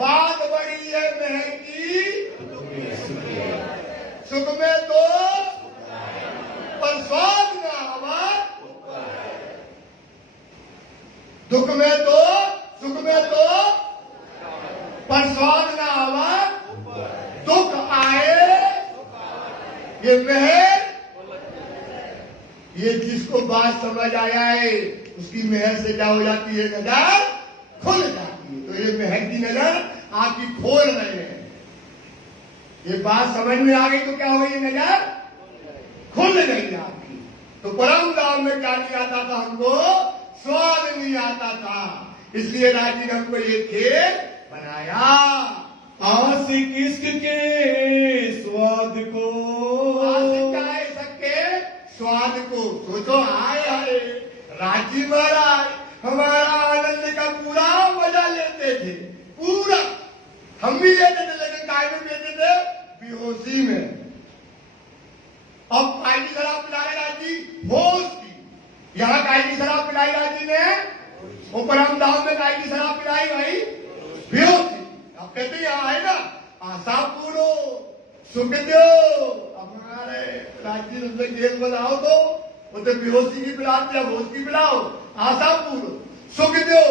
बात बड़ी है महल की, सुख में तो पर स्वाद ना आवाज, दुख में तो सुख में तो पर स्वाद ना आवाज, दुख आए ये महल। ये जिसको बात समझ आया है उसकी महल से क्या हो जाती है, नजर खुल जाती है। तो ये महल की नजर आपकी खोल रहे हैं। ये बात समझ में आ गई तो क्या हो गई, नजर खुल गई आपकी। तो परम धाम में क्या नहीं आता था हमको, स्वाद नहीं आता था, इसलिए राजी ने हमको ये खेल बनाया। आशिक इश्क के स्वाद को, आशिक क्या है सबके स्वाद को। सोचो, आए आए राजी महाराज हमारा आनंद का पूरा मजा लेते थे, पूरा हम भी लेते थे, लेकिन काय में लेते थे, बेहोशी में। अब काय की शराब पिला रहे राजी, होश की। यहाँ काय की शराब पिलाई राजी ने, वो परम धाम में काय की शराब पिलाई भाई, बेहोशी। अब कहते यहाँ है ना, आशा पूरो सुख दो। अब हमारे राजी ने खेल बनाओ तो वो तो बेहोशी की पिलाते, अब होश की पिलाओ। आशा पूरो सुख दो,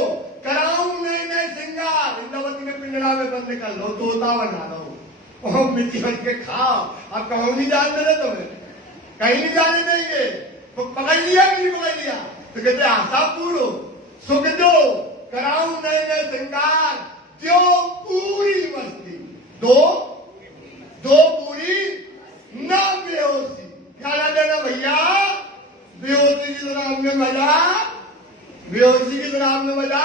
कराऊं नए नए श्रृंगार, इंद्रवती ने पिंजरा में बंद कर लो, तोता बना लो, और मिट्टी बन के खाओ। अब कहूं नहीं जान दे तुम्हें, कहीं नहीं जाने देंगे। तो पकड़ लिया कि नहीं पकड़ लिया? तो कहते आशा पूरो सुख दो, कराऊं नए नए श्रृंगार, जो पूरी मस्ती दो, दो पूरी ना बेहोशी। क्या ना देना भैया, बेहोशी की शराब में मजा, बेहोशी की शराब में मजा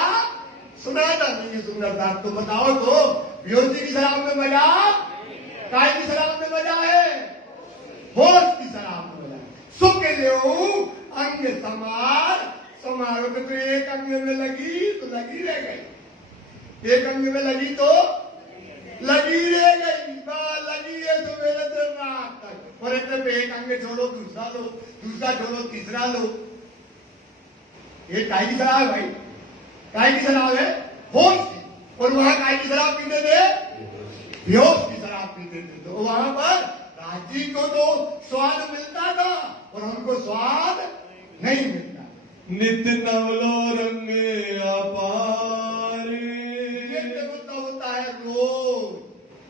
सुना था नहीं सुंदर साहब? तो बताओ तो, बेहोशी की शराब में मजा, काय की शराब में मजा है, होश की शराब में मजा। सुख लो अंग समार, समारो तो एक अंग में लगी तो लगी रह गई, एक अंग में लगी तो लगी रह गई, लगी है सवेरे से रात तक। और एक अंग छोड़ो दूसरा लो, दूसरा छोड़ो तीसरा लो। ये काय की शराब है भाई, काय की शराब है, होश की। और वहां काय की शराब पीते थे, बेहोश की शराब पीते थे। तो वहां पर राजी को तो स्वाद मिलता था और हमको स्वाद नहीं मिलता। नित्य नवलो रंग अपार, नित्य मुद्दा होता है रोज।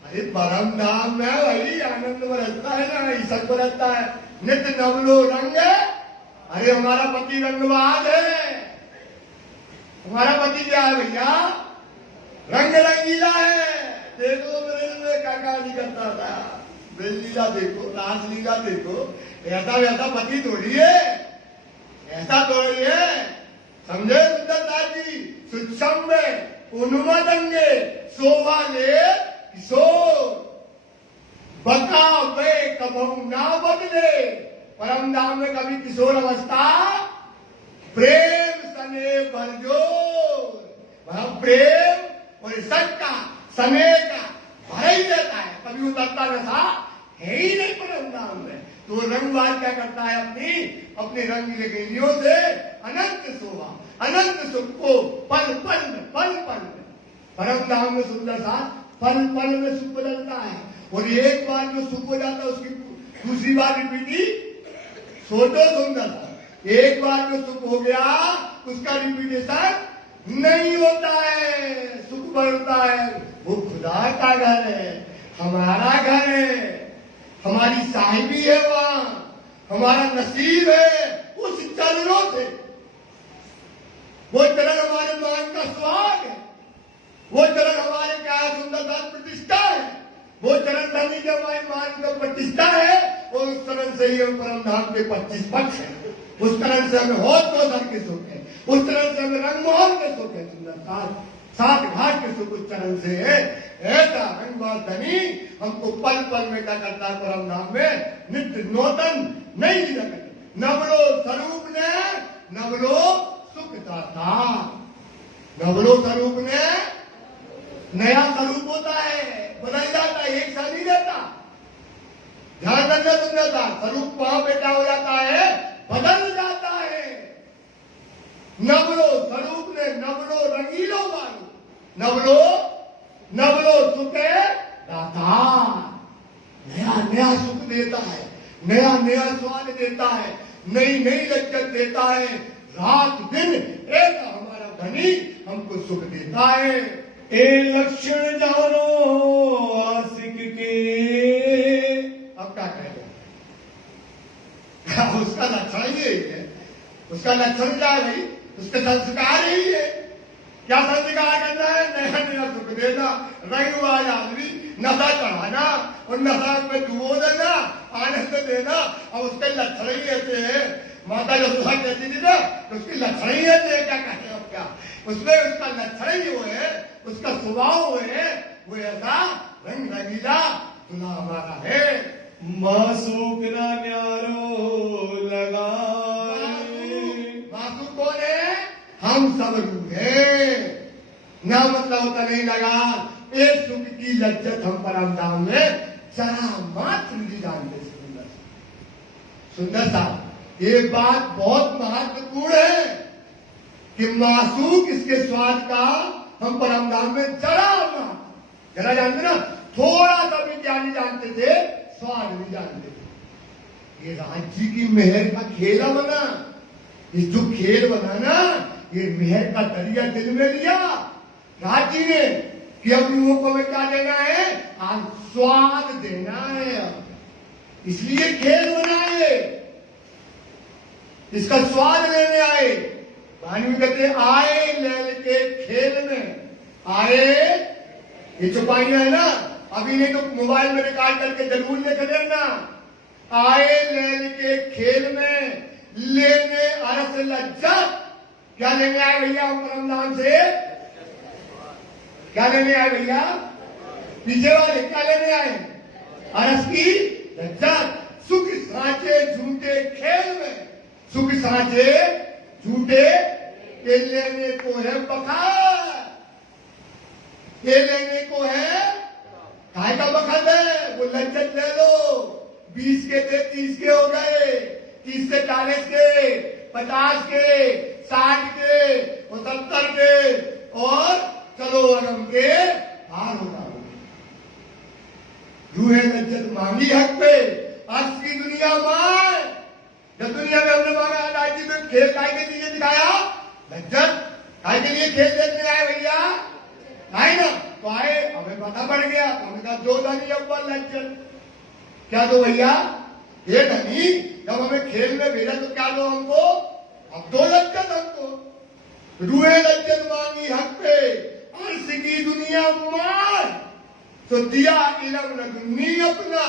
अरे परम धाम में वही आनंद बरसता है ना, ईश्वर बरसता है। नित्य नवलो रंग, अरे हमारा पति रंगबाज है। हमारा पति क्या है भैया, रंग रंगीला है। देखो मेरे काका जी करता था, बेलीला देखो, रासलीला देखो, ऐसा वैसा पति थोड़ी है, ऐसा थोड़ी है। समझे सुंदरदास जी, सूक्ष्म में उन्मदंगे शोभा ले किशोर, बका वे कबहू ना बदले। परम धाम में कभी किशोर अवस्था, प्रेम सने भरजोर, वह प्रेम और सबका समय का भर ही रहता है, कभी उतरता नशा है ही नहीं परम धाम में। तो रंगवाद क्या करता है, अपनी रंगीली गेंदियों से अनंत शोभा, अनंत सुख को पल पल में, पल पल में। परम धाम में सुंदर सा पल पल में सुख बदलता है। और एक बार जो सुख हो जाता है उसकी दूसरी बार रिपीट, सोचो सुंदर, एक बार जो सुख हो गया उसका रिपीटेशन नहीं होता है, सुख बढ़ता है। वो खुदा का घर है, हमारा घर है, हमारी साहिबी है, वहां हमारा नसीब है। उस चरणों से, वो चरण हमारे मान का सुहाग है, वो चरण हमारे क्या सुंदरता प्रतिष्ठा धनी जब मान का प्रतिष्ठा है और उस तरह से ही हम परम धाम के 25 पक्ष है। उस तरह से हमें होश गोधर के सुख है, उस तरह से हमें रंगमोहन के सुख है, सात घाट के सुख उस तरह से है। ऐसा रंगवास धनी हमको पल पल में क्या करता है परम धाम में नित्य नूतन नई जगत नवलो स्वरूप ने नवलो सुख दाता। नवलो स्वरूप ने नया स्वरूप होता है, बदल जाता है, एक साथ नहीं रहता। ध्यान रखना सुनना था, स्वरूप वहां पे क्या हो जाता है, बदल जाता है। नवलो स्वरूप ने नवलो रंगीलो वालो नवलो नवलो सुख दाता। नया नया सुख देता है, नया नया स्वाद देता है, नई नई लज्जत देता है। रात दिन ऐसा हमारा धनी हमको सुख देता है। ए लक्षण जानो आशिक के। अब क्या कहते हैं उसका लक्षण यही है, उसका लक्षण क्या है भाई, उसके संस्कार यही है। क्या संस्कार करना है, नया नया सुख देना, रंगवाज आदमी नशा चढ़ाना और नशा में डुबो देना, आनंद देना। अब उसके लक्षण ही ऐसे है। माता यशोदा कहती थी ना, तो उसकी लक्षण ही ऐसे है। क्या कहते हैं क्या, उसमें उसका लक्षण ही वो है, उसका स्वभाव वो है, वो ऐसा रंग रंगीला दुल्हा हमारा है। मासूक ना न्यारो लगा। मासूक कौन है, हम सब रूह है। ना मतलब होता नहीं लगा। एक सुख की लज्जत हम परम धाम में जरा मात्र नहीं जानते। सुंदर सा ये बात बहुत महत्वपूर्ण है कि मासूक इसके स्वाद का हम परम धाम में जरा जानते ना, थोड़ा सा भी क्या नहीं जानते थे, स्वाद नहीं जानते थे। ये राज्य की मेहर का खेला बना, ये जो खेल बना ना, ये मेहर का दरिया दिल में लिया राज्य ने कि अब लोगों को में क्या देना है, आज स्वाद देना है। इसलिए खेल बनाए, इसका स्वाद लेने आए। कहानी में कहते आए लैल के खेल में आए। ये चौपाइयां है ना, अभी नहीं तो मोबाइल में रिकॉर्ड करके जरूर लेकर देना। आए लैल के खेल में लेने अरस लज्जत। क्या लेने आए भैया हम परम धाम से, क्या लेने आए भैया, पीछे वाले क्या लेने आए, अरस की लज्जत। सुख सांचे झूठे खेल में, सुख सांचे झूठे ये लेने को है बखार, ये लेने को है काय का बखत है, वो लज्जत ले लो। 20 के थे 30 के हो गए, 30 से 40 के, 50 के, 60 के और 70 के और चलो अगम के हार होगा। रूहे लज्जत मांगी हक पे, आज की दुनिया में जब दुनिया में हमने मांगा राज्य में खेल काय के लिए दिखाया, लज्जत काय के लिए खेल देखने आए भैया, आए ना तो आए, हमें पता पड़ गया, हमने कहा दो धनी अव्वल लज्जत। क्या दो भैया, ये धनी जब हमें खेल में भेजा तो क्या दो हमको, अब दो लज्जत हमको। रूहे लज्जत मांगी हक पे, अर्श की दुनिया मार तो दिया इलम लदुन्नी अपना।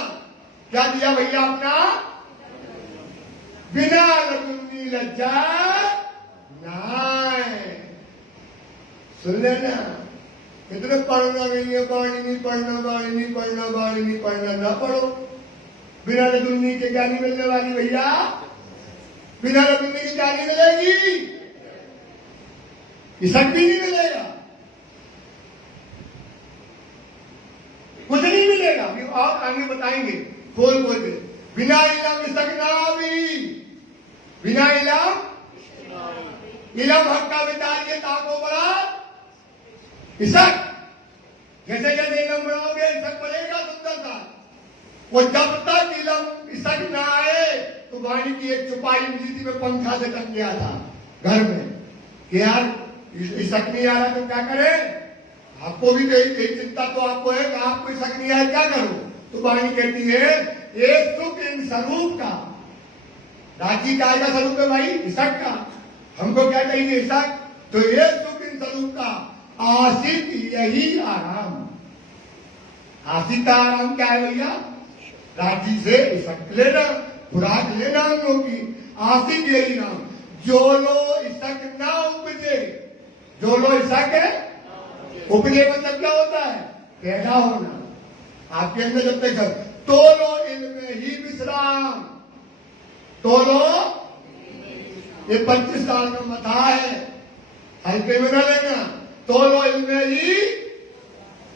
क्या दिया भैया अपना, बिना लदुन्नी लज्जा नाय। सुन लेना, कितने पढ़ना नहीं है, बाणी नहीं पढ़ना, बाणी नहीं पढ़ना, बाणी नहीं पढ़ना, ना पढ़ो। बिना लदुन्नी के क्या नहीं मिलने वाली भैया, बिना लदुन्नी की क्या नहीं मिलेगी, इसक भी नहीं मिलेगा, कुछ नहीं मिलेगा। अभी और आगे बताएंगे खोल खोल के। बिना इलम इसक ना भी, बिना इलम इलम हक का विचार ये ताको बड़ा इसक। जैसे जैसे इलम बढ़ाओगे इसक बढ़ेगा सुंदर सा। वो जब तक इलम इसक ना आए तो वाणी की एक चुपाई मिली थी, में पंखा से टंग गया था घर में कि यार इसक नहीं आ रहा तो क्या करें। आपको भी यही चिंता तो आपको है कि आपको इसक नहीं आया क्या करो। तो वाणी कहती है ये सुख इन स्वरूप का, राजी का आएगा स्वरूप है भाई इसक का, हमको क्या चाहिए इसक। तो ये सुख इन स्वरूप का आशिक यही आराम, आशिक का आराम क्या है भैया? राजी से इसक लेना, खुराक लेना अंगों की। आशिक यही नाम, जो लो इसक ना उपजे, जो लो इसक है उपजे मतलब क्या होता है? पैदा होना आपके अंदर। जब तक तो लो इल्म ही विश्राम, तो लो, ये 25 साल का मथा है, हल्के में न लेना। तो लो इल्म ही,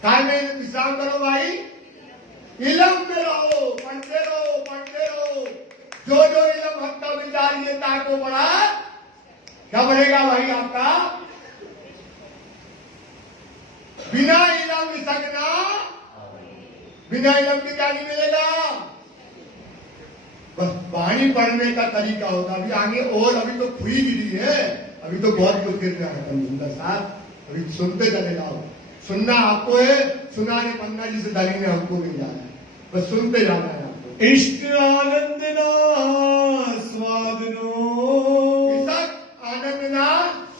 काय में विश्राम करो भाई, इलम में रहो, पढ़ते रहो, पढ़ते रहो। जो जो इलम हक का विचार ये ताको पढ़ा, क्या बढ़ेगा भाई आपका? बिना इलम सकना, बिना इलम के क्या नहीं मिलेगा? बस वाणी पढ़ने का तरीका होगा। अभी आगे और, अभी तो खुई गिरी है, अभी तो बहुत कुछ गिर रहा है सुंदर साहब। अभी सुनते चले जाओ, सुनना आपको है, सुनाने पन्ना जी से दाली ने हमको मिल जाना है, बस सुनते जाना है आपको। इश्क आनंद ना स्वाद नो, इसक आनंद ना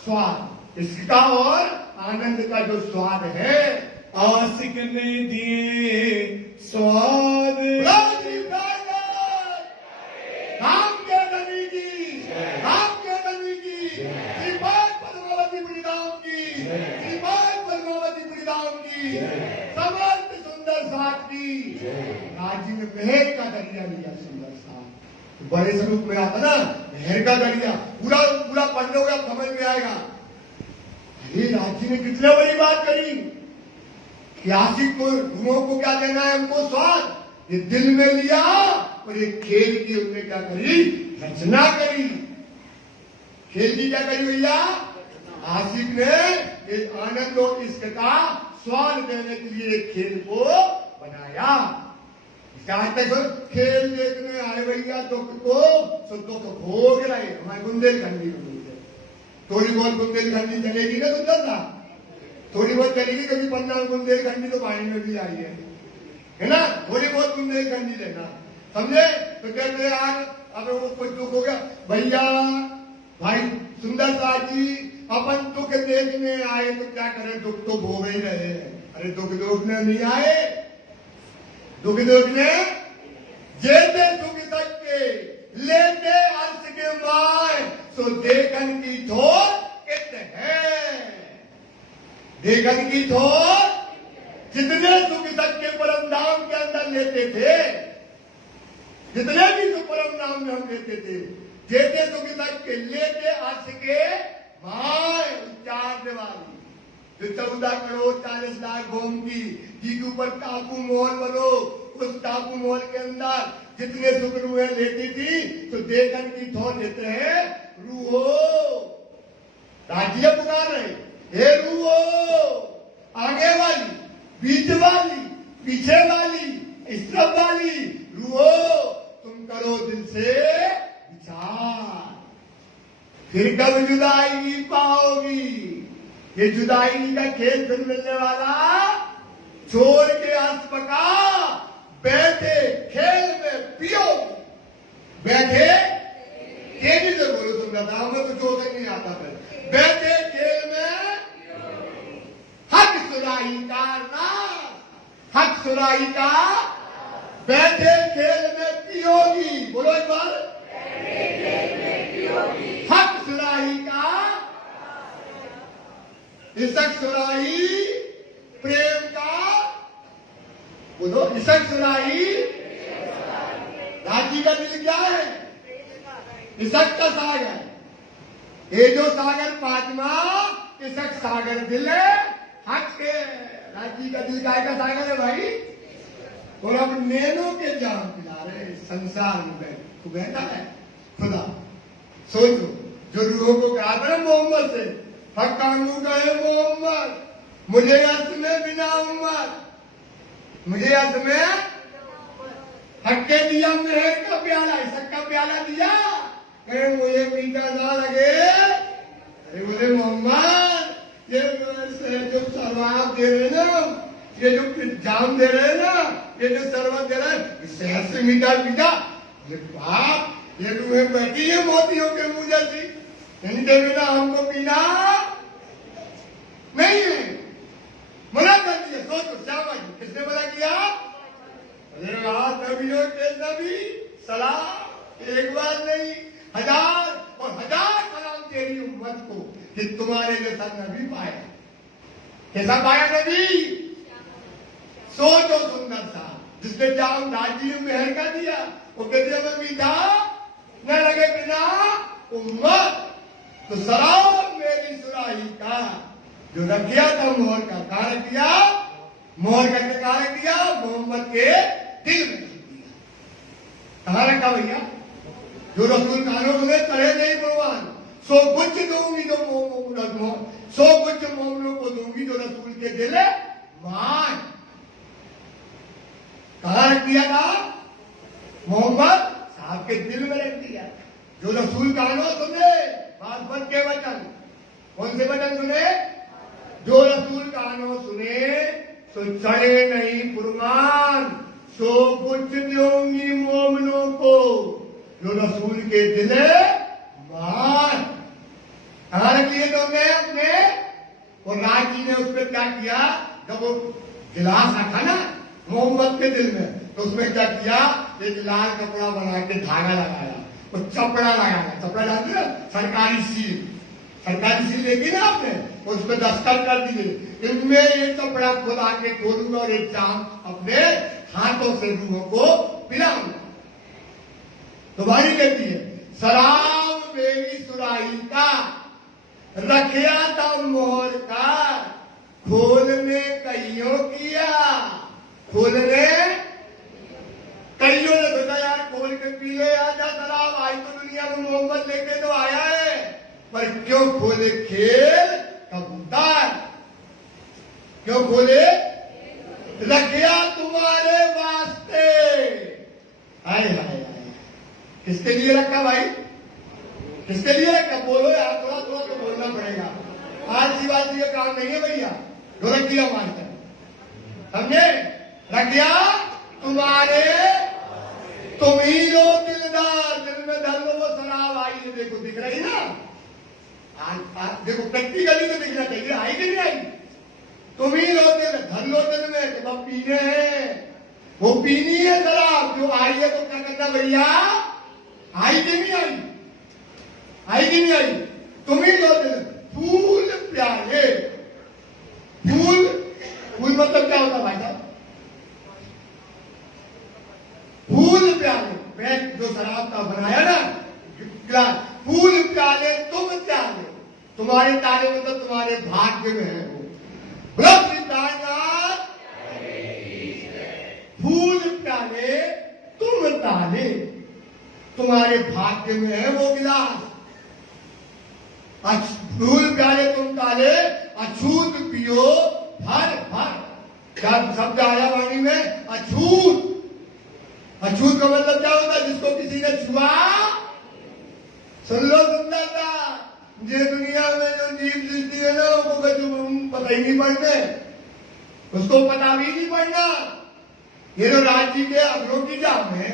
स्वाद, इसका और आनंद का जो स्वाद है, आशिक ने दिए स्वाद। राम के नबी की, राम के नबी की, श्रीपाद पद्मावती बुढ़ीराम की, श्रीपाद पद्मावती बुढ़ीराम की, समर्थ सुंदर साथ की। राजी में मेहर का दरिया लिया सुंदर साथ, बड़े स्वरूप में आता ना मेहर का दरिया, पूरा पूरा पढ़ लोगे आप समझ में आएगा। अरे राजी ने कितने बड़ी बात करी कि आशिक को, गुणों को क्या देना है हमको? स्वाद। ये दिल में लिया और ये खेल की उन्होंने क्या करी? रचना करी। खेल की क्या करी भैया? आशिक ने एक आनंद और इश्क का स्वाद देने के लिए एक खेल को बनाया। खेल देखने आए भैया दुख को, तो दुख भोग रहे। हमारे बुंदेलखंडी में बोलते, थोड़ी बहुत बुंदेलखंडी चलेगी ना सुंदर सा, थोड़ी बहुत चलेगी, कभी पन्ना बुंदेलखंडी तो पानी में भी आई है ना? थोड़ी बहुत बुंदेलखंडी लेना, समझे? तो कहते यार अब वो कुछ दुख हो गया भैया, भाई सुंदर सा जी, अपन दुख देखने आए तो क्या करें, दुख तो भोग ही रहे हैं। अरे दुख देखने नहीं आए, दुख देखने जेते दुख सकते, लेते अर्थ के माए, सो देखन की थोर कित है, देखन की थोर। जितने सुख सच के परम नाम के अंदर लेते थे, जितने भी सुख परम नाम में हम लेते थे, जेते सुख सच के, लेते अर्थ के माए, उच्चारने वाली जो 14 करोड़ 40 लाख भूमि की, जिसके ऊपर टापू मोहल बनो, उस टापू मोहल के अंदर जितने सुख रूहें लेती थी, तो देखन की थोर लेते हैं रूहो। राज्य पुकार रहे, हे रूहो, आगे वाली, बीच वाली, पीछे वाली, इस तरफ वाली रूहो, तुम करो दिल से विचार, फिर कब जुदाई पाओगी। ये जुदाई का खेल फिर मिलने वाला, छोड़ के अस्पका, बैठे खेल में पियो, बैठे तेजी से बोलो, सुनना था हमें तो जोर से नहीं आता था। बैठे खेल में हक सुराही का नाश, हक सुराही का, बैठे खेल में पियोगी, बोलो एक बार, हक सुराही का, इसक सुराही प्रेम का, बोलो इसक सुराही। राजी का दिल क्या है? इसक का सागर, ये जो सागर पांचवा, इसक सागर दिल है, हक के। राजी का दिल काय का सागर है भाई? और अब नैनो के जाम पिला रहे संसार में बैठा है खुदा। सोचो जो रूहों को कहा था मोहम्मद से, हक्कानू गए मोहम्मद, मुझे यश में बिना उम्मत, मुझे यश में हक्के दिया, मेहर का प्याला, इसक का प्याला दिया, कहे मुझे मीठा ना लगे। अरे बोले मोहम्मद, ये जो शराब दे रहे ना, ये जो जाम दे रहे ना, ये जो शरबत दे रहे हैं, शहर से मीठा मीठा। बाप, ये रूहें बैठी है मोतियों के मुंह जैसी, इनके बिना हमको पीना नहीं है, मना कर दिया। सोचो श्यामा जी, किसने मना किया? कि तुम्हारे जैसा नबी पाया। कैसा पाया नबी? सोचो सुंदर सा, जिसने जाम दादी ने मेहर कर दिया, वो कहते में मीठा न लगे बिना उम्मत। तो सलाम मेरी सुराही का, जो रख दिया था मोहर का, कहा रख दिया? मोहर करके कहा रख दिया? मोहम्मद के दिल में रख दिया। कहा रखा भैया? जो रसूल कानों में चढ़े नहीं भगवान, सो कुछ दूंगी जो सो कुछ मोमनों को दूंगी जो रसूल के दिल मान। कहा रख दिया था? मोहम्मद साहब के दिल में रख दिया। जो रसूल कानों सुने, बात बन के वचन, कौन से वचन सुने? जो रसूल कानों सुने तो चढ़े नहीं फुरमान, सो कुछ दूंगी मोमनों को जो रसूल के दिल मान। कहा रख लिए तुमने अपने? और राज जी ने उस पर क्या किया? जब वो गिलास रखा ना मोहम्मद के दिल में, तो उसमें क्या किया? एक लाल कपड़ा बना के धागा लगाया, वो चपड़ा लगाया। चपड़ा जानते ना, सरकारी सील, सरकारी सील लेगी ना आपने, उस पर दस्तखत कर दिए। इनमें ये कपड़ा खुदा के खोलूंगा और एक जाम अपने हाथों से रूहों को पिलाऊंगा। तुम्हारी कहती है सलाम मेरी सुराही का, रखिया था मोहर का, खोलने कईयों किया। खोलने कईयों ने सोचा यार खोल के पी ले, आजा शराब, आई तो दुनिया में मोहम्मद लेके तो आया है, पर क्यों खोले खेल कबूतर? क्यों खोले? रखिया तुम्हारे वास्ते। हाय हाय हाय, किसके लिए रखा भाई? किसके लिए रखा? बोलो यार, थोड़ा थोड़ा तो बोलना पड़ेगा। आज की बात ये काम नहीं है भैया, जो रख दिया मास्टर, समझे? रख दिया तुम्हारे, तुम ही लो दिलदार, दिल में धर लो वो शराब आई है, देखो दिख रही ना? आज देखो प्रैक्टिकली तो दिखना चाहिए, आई कि नहीं आई? तुम ही लो दिल, धर लो दिल में, तुम अब पीने हैं, वो पीनी है शराब जो आई है, तो क्या करना भैया? आई कि नहीं आई? आई कि नहीं आई? तुम ही लो दिल, फूल प्याले। फूल, फूल मतलब क्या होता भाई साहब? फूल प्याले, मैं जो शराब का बनाया ना गिलास, फूल प्याले तुम प्याले, तुम्हारे ताले मतलब तुम्हारे भाग्य में है वो। फूल प्याले तुम ताले, तुम्हारे भाग्य में है वो गिलास। फूल प्याले तुम ताले, अछूत पियो भर भर। क्या शब्द आया वाणी में? अछूत। अछूत का मतलब क्या होता है? जिसको किसी ने छुआ। सुन लो सुंदरता, ये दुनिया में जो जीव सृष्टि है ना, वो पता ही नहीं पड़ते, उसको पता भी नहीं पड़ना। ये जो राज्य के अंगों की जाम है,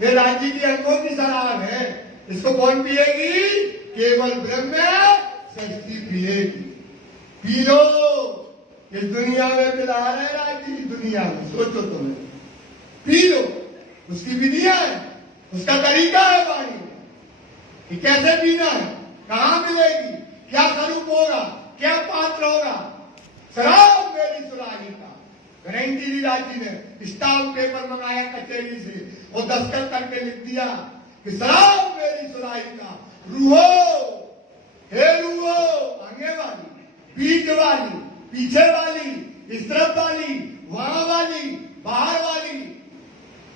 ये राज्य की अंगों की शराब है, इसको कौन पिएगी? केवल ब्रह्म सृष्टि पिएगी। पी लो, इस दुनिया में पिला रहे राज्य, इस दुनिया में सोचो तुम्हें, पी लो। उसकी विधियां है, उसका तरीका है वाणी में कि कैसे पीना है, कहां मिलेगी, क्या स्वरूप होगा, क्या पात्र होगा। शराब मेरी सुराही का, गारंटी दी राज्य ने, स्टाम्प पेपर मंगाया कचहरी से और दस्तखत करके लिख दिया कि शराब मेरी सुराही का। रूहो, हे रूहो, आगे वाली, बीच वाली, पीछे वाली, इस तरफ वाली, वहां वाली, बाहर वाली,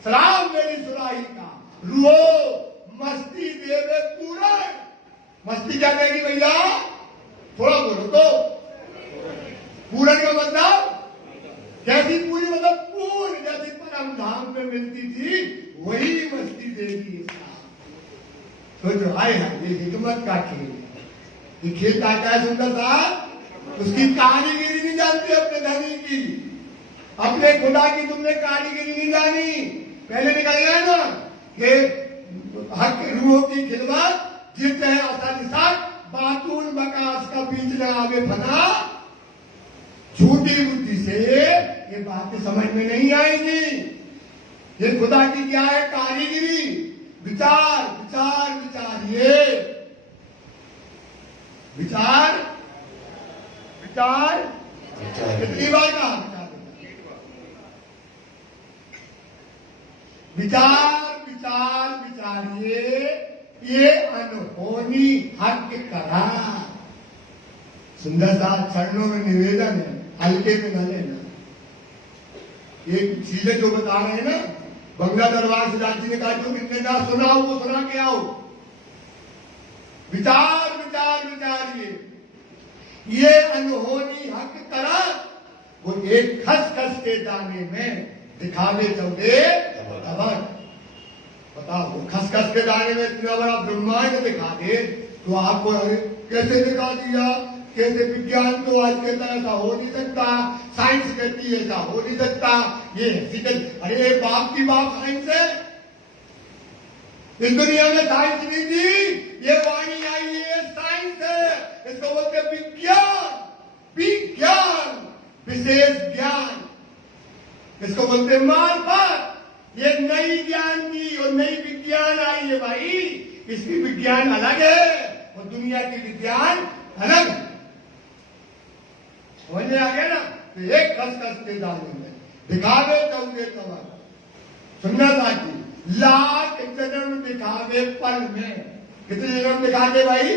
शराब मेरी सुराही का। रूहो मस्ती देवे पूरण। मस्ती क्या देगी भैया? थोड़ा बोलो तो। पूरण का मतलब कैसी पूरी? मतलब पूर्ण, जैसी परम धाम में मिलती थी वही मस्ती देगी इसका। सोचो, हाय हाय, ये हिकमत का खेल है। ये खेल का क्या है सुंदर साहब? उसकी कारीगिरी नहीं जानते अपने धनी की, अपने खुदा की तुमने कारीगिरी नहीं जानी। पहले निकल गया ना कि हक रूहों की खिदमत जित है आसानी साथ, बातून बकास का बीच लगावे फना। झूठी बुद्धि से ये बातें समझ में नहीं आएंगी। ये खुदा की क्या है? कारीगिरी। विचार विचार विचारिए। विचार विचार विचार कितनी बार कहा विचार विचार विचारिए ये अनहोनी हक करा। सुंदर सा चरणों में निवेदन है, हल्के में न लेना। ये चीजें जो बता रहे हैं ना, बंगला दरबार से जाती ने कहा जो कितने ना सुनाओ वो सुना के आओ। विचार विचार विचारिए ये अनहोनी हक करा। वो एक खस खस के दाने में दिखावे चौदे तबक। बताओ वो खस खस के दाने में इतना बड़ा ब्रह्मांड दिखा दे तो आपको अरे कैसे दिखा दिया, कैसे विज्ञान तो आज कहता है ऐसा हो नहीं सकता, साइंस कहती है ऐसा हो नहीं सकता, ये अरे बाप की बाप साइंस है। इस दुनिया में साइंस नहीं थी, ये वाणी आई है साइंस है। इसको बोलते विज्ञान, विज्ञान विशेष ज्ञान, इसको बोलते मार्फत। ये नई ज्ञान की और नई विज्ञान आई है भाई। इसकी विज्ञान अलग है और दुनिया की विज्ञान अलग है। समझ में आ गया ना? तो एक खस खस के दाने में दिखावे चौदे तबक। सुनना साथी, लाख जन्म दिखावे पल में। कितने जन्म दिखा दे भाई?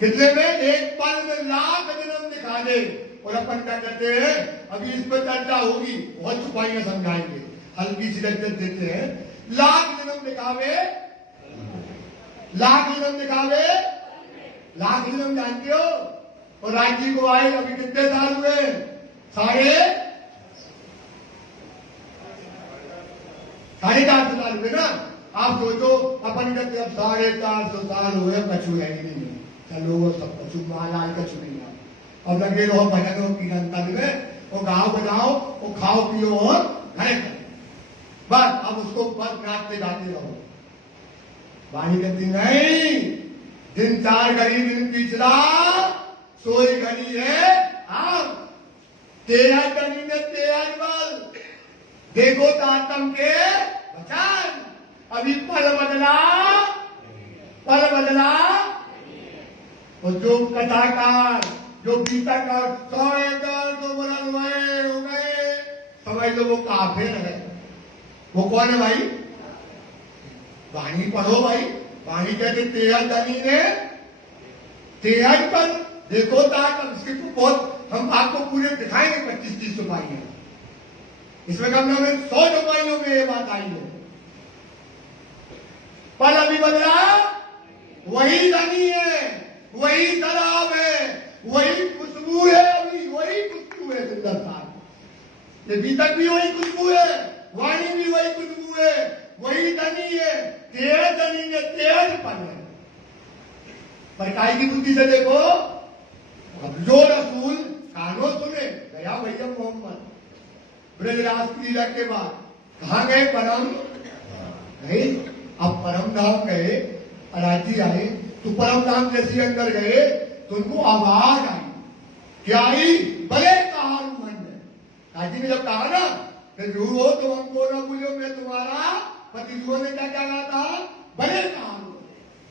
कितने में? एक पल में लाख जन्म दिखा दे। और अपन क्या करते हैं, अभी इस पर चर्चा होगी, बहुत छुपाइयां समझाएंगे, हल्की सी लज्जत देते हैं। लाख जन्म दिखावे, लाख जन्म दिखावे, लाख जन्म जानते हो? और राज्य को आए अभी कितने साल हुए? साढ़े 450 साल हुए ना। आप सोचो अपन कहते अब 450 साल हुए, कछु है नहीं, चलो वो सब कछु मालाल कछु नहीं। अब लगे रहो भजनों कीर्तन में, वो गाओ बजाओ, वो खाओ पियो और घरे करो बस। अब उसको बस नाचते गाते रहो। वाणी कहती नहीं, दिन 4 घड़ी दिन पिछला सोई घड़ी है आप। 13 घड़ी में 13 बल देखो तातम के बचान। अभी पल बदला, पल बदला। और जो कथाकार, जो गीता का 100 तो बोला हो गए, समझ लो वो काफिर है। वो कौन है भाई? वाणी पढ़ो भाई। वाणी कहते 13 धनी ने 13 पर देखो ताकत। इसके तो बहुत हम आपको पूरे दिखाएंगे 25-30 चौपाइयां। इसमें कम से कम 100 चौपाइयों में ये बात आई है। पल अभी बदला, वही धनी है, वही शराब है, वही खुशबू है, अभी वही खुशबू है। सुंदर साहब, ये गीतक भी वही खुशबू है, वाणी भी वही खुशबू है, वही धनी है। 13 धनी ने 13 पल है। पर काय की बुद्धि से देखो, अब जो रसूल कानों सुने गया भैया मोहम्मद ब्रजराज की लीला के बाद कहा गए? परम गए। अब परम धाम गए, अराजी आए तो परम धाम जैसे अंदर गए तो उनको आवाज आई। क्या आई? भले कहा मन में। काजी ने जब कहा ना कि जो हो तो हमको ना भूलो, मैं तुम्हारा पति। ने क्या क्या कहा था? भले कहा।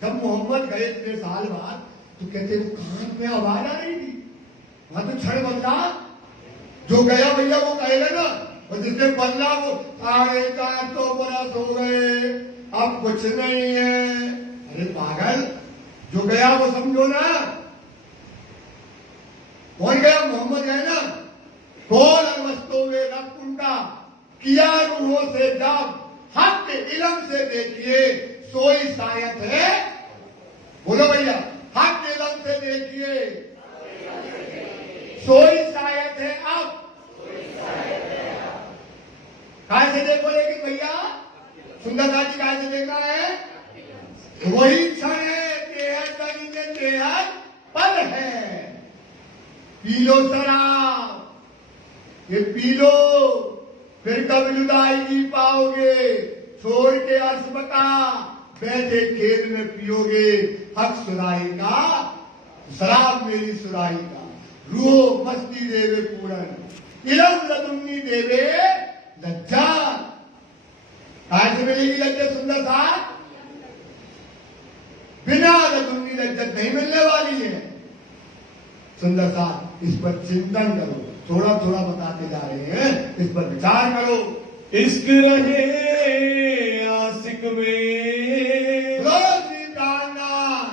जब मोहम्मद गए इतने साल बाद तो कहते वो कान में आवाज आ रही थी। वहां तो क्षण बदला, जो गया भैया वो कहेगा ना। और जिसने बदला वो 450 बरस हो गए, अब कुछ नहीं है। अरे पागल, जो गया वो समझो ना। कौन गया? मोहम्मद गए ना। कौन अनवस्तों में रब उनका किया रूहों से जब हक इलम से देखिए सोई शायद है। बोलो भैया, हक इलम से देखिए सोई शायद है। अब कहा से देखो, लेकिन भैया सुंदर दास जी कहा से देखा है? वही क्षण है, 13 पल है। पी लो शराब, ये पी लो, फिर कब जुदाई पाओगे। छोड़ के अर्श बका बैठे खेत में पियोगे हक सुराही का, शराब मेरी सुराही का। रूह मस्ती देवे पूरन, इलम लदुन्नी देवे लज्जा। आज मिलेगी लज्जा सुंदर सा। बिना दुनिया इज्जत नहीं मिलने वाली है। सुंदर साहब इस पर चिंतन करो, थोड़ा थोड़ा बताते जा रहे हैं, इस पर विचार करो। इश्क रहे आशिक में, रोजी प्राणनाथ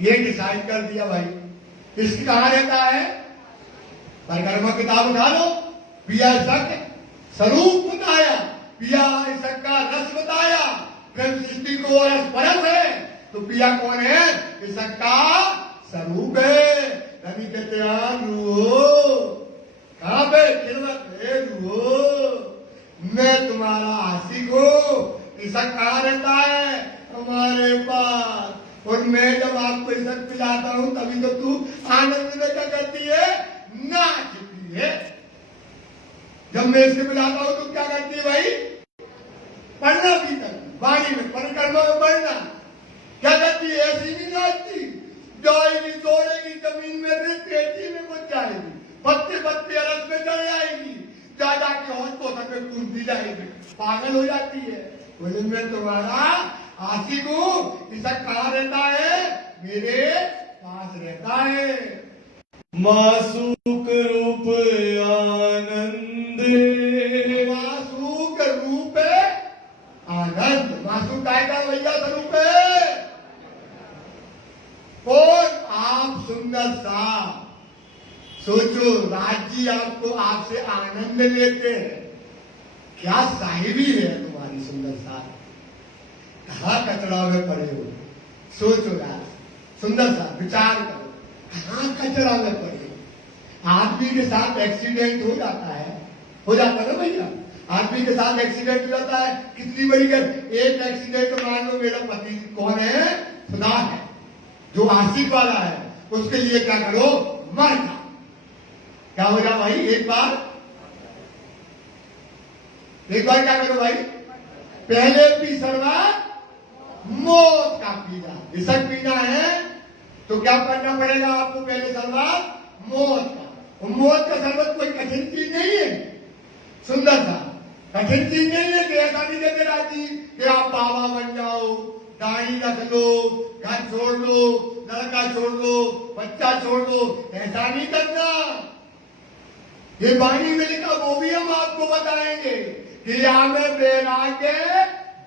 ये डिसाइड कर दिया भाई। इश्क कहाँ रहता है? परिक्रमा किताब उठा लो, पिया इश्क स्वरूप बताया, पिया इश्क का रस बताया, प्रेम सृष्टि को रस परस है, तो पिया कौन है? इश्क का स्वरूप है। नबी कहते हैं रूहो, कहां पे खिलवत है रूहो, मैं तुम्हारा आशिक हूं। इश्क कहां रहता है? हमारे पास। और मैं जब आपको इश्क पिलाता हूं तभी तो तू आनंद में क्या करती है? नाचती है। जब मैं इससे पिलाता हूं तो क्या करती है भाई? पढ़ना भी कर, वाणी में परिक्रमा में पढ़ना। क्या करती है? ऐसी नहीं नाचती, जाएगी दौड़ेगी जमीन में, तेजी में कुछ जाएगी, पत्ते पत्ते अलग में चढ़ जाएगी, दादा के होश को सके कूदती जाएगी, पागल हो जाती है। बोले मैं तुम्हारा आशिक हूं। इसा कहां रहता है? मेरे पास रहता है। मासूक रूप आनंद, मासूक रूप आनंद। मासूक काय का भैया स्वरूप है? कौन? आप सुंदर सा। सोचो राज्य आपको आपसे आनंद लेते हैं, क्या साहिबी है तुम्हारी सुंदर सा। कहा कचरा में पड़े हो? सोचो यार, सुंदर सा विचार करो, कहां कचरा में पड़े हो? आदमी के साथ एक्सीडेंट हो जाता है, हो जाता है ना भैया? आदमी के साथ एक्सीडेंट हो जाता है, कितनी बड़ी एक एक्सीडेंट मान लो, मेरा पति कौन है? खुदा है, जो आशिक वाला है, उसके लिए क्या करो? मर जाओ। क्या हो जाए भाई? एक बार क्या करो भाई? पहले पी सरवा मौत का पीना। इशक पीना है तो क्या करना पड़ेगा आपको? पहले शरबत मौत का। और मौत का शरबत कोई कठिन चीज नहीं है, सुंदर सा कठिन चीज नहीं है कि ऐसा नहीं कहते राजी कि आप बाबा बन जाओ, दाढ़ी रख लो, घर छोड़ लो, लड़का छोड़ दो, बच्चा छोड़ दो, ऐसा नहीं करना। ये वाणी में लिखा वो भी हम आपको बताएंगे कि यहाँ में वैराग्य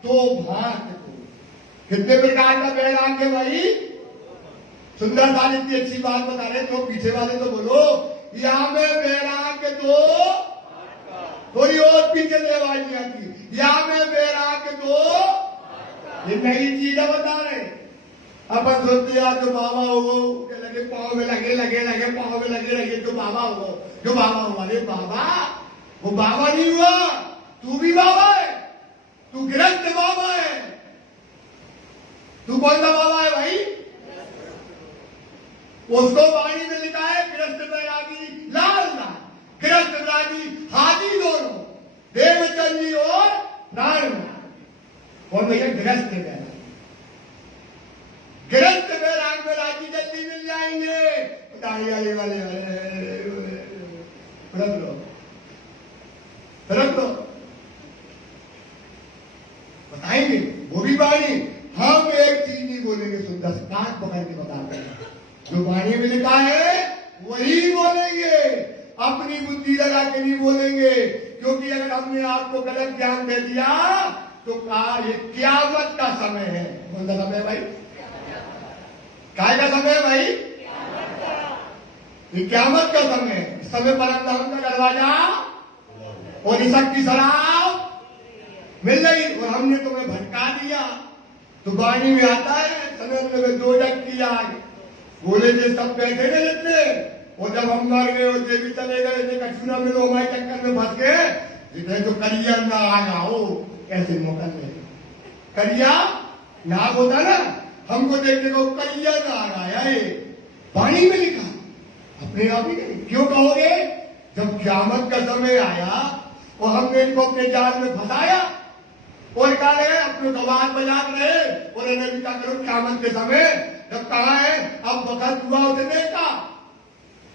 दो भाग को। कितने प्रकार का वैराग्य भाई? सुंदर साल इतनी अच्छी बात बता रहे, तो पीछे वाले तो बोलो, यहाँ में वैराग्य दो, थोड़ी और पीछे ले आवाज आती, यहाँ में वैराग्य दो, ये नई चीजें बता रहे। अपन सोचते यार जो बाबा हो लगे पाँव में लगे पाँव में लगे जो बाबा हो। अरे बाबा वो बाबा नहीं हुआ, तू भी बाबा है, तू गृहस्थ बाबा है। तू कौन सा बाबा है भाई? उसको वाणी में लिखा है गृहस्थ बैरागी लाल लाल, गृहस्थ बैरागी हाजी दोनों, देवचंदी और प्राण। और भैया गृहस्थ बैरागी, गृहस्थ बैराग में राजी जल्दी मिल जाएंगे। दाढ़ी वाले रख लो बताएंगे वो भी वाणी। हम एक चीज नहीं बोलेंगे, सुंदर कान पकड़ के बताते हैं, जो वाणी में लिखा है वही बोलेंगे, अपनी बुद्धि लगा के नहीं बोलेंगे। क्योंकि अगर हमने आपको गलत ज्ञान दे दिया तो कहा ये क़यामत का समय है। कौन सा समय भाई? काय का समय है भाई? ये क़यामत का समय है। इस समय परम का दरवाजा और इशक की शराब मिल गई और हमने तुम्हें भटका दिया। तो वाणी में आता है समय में दो जग की आग, बोले थे सब बैठे न जितने, और जब हम मर गए और जे भी चले गए, कछुना में लोग हमारे चक्कर में फंस गए, जितने जो करिया नाग आओ ऐसे मौका ले। करिया नाग होता ना, हमको देखने को करिया नाग आया है, वाणी में लिखा, अपने आप ही नहीं। क्यों कहोगे? जब क़यामत का समय आया और हमने इनको अपने जाल में फंसाया और कहा रहे अपने गवार बजात रहे और इन्हें क्या करो क़यामत के समय जब कहा है अब वक्त हुआ उठने का,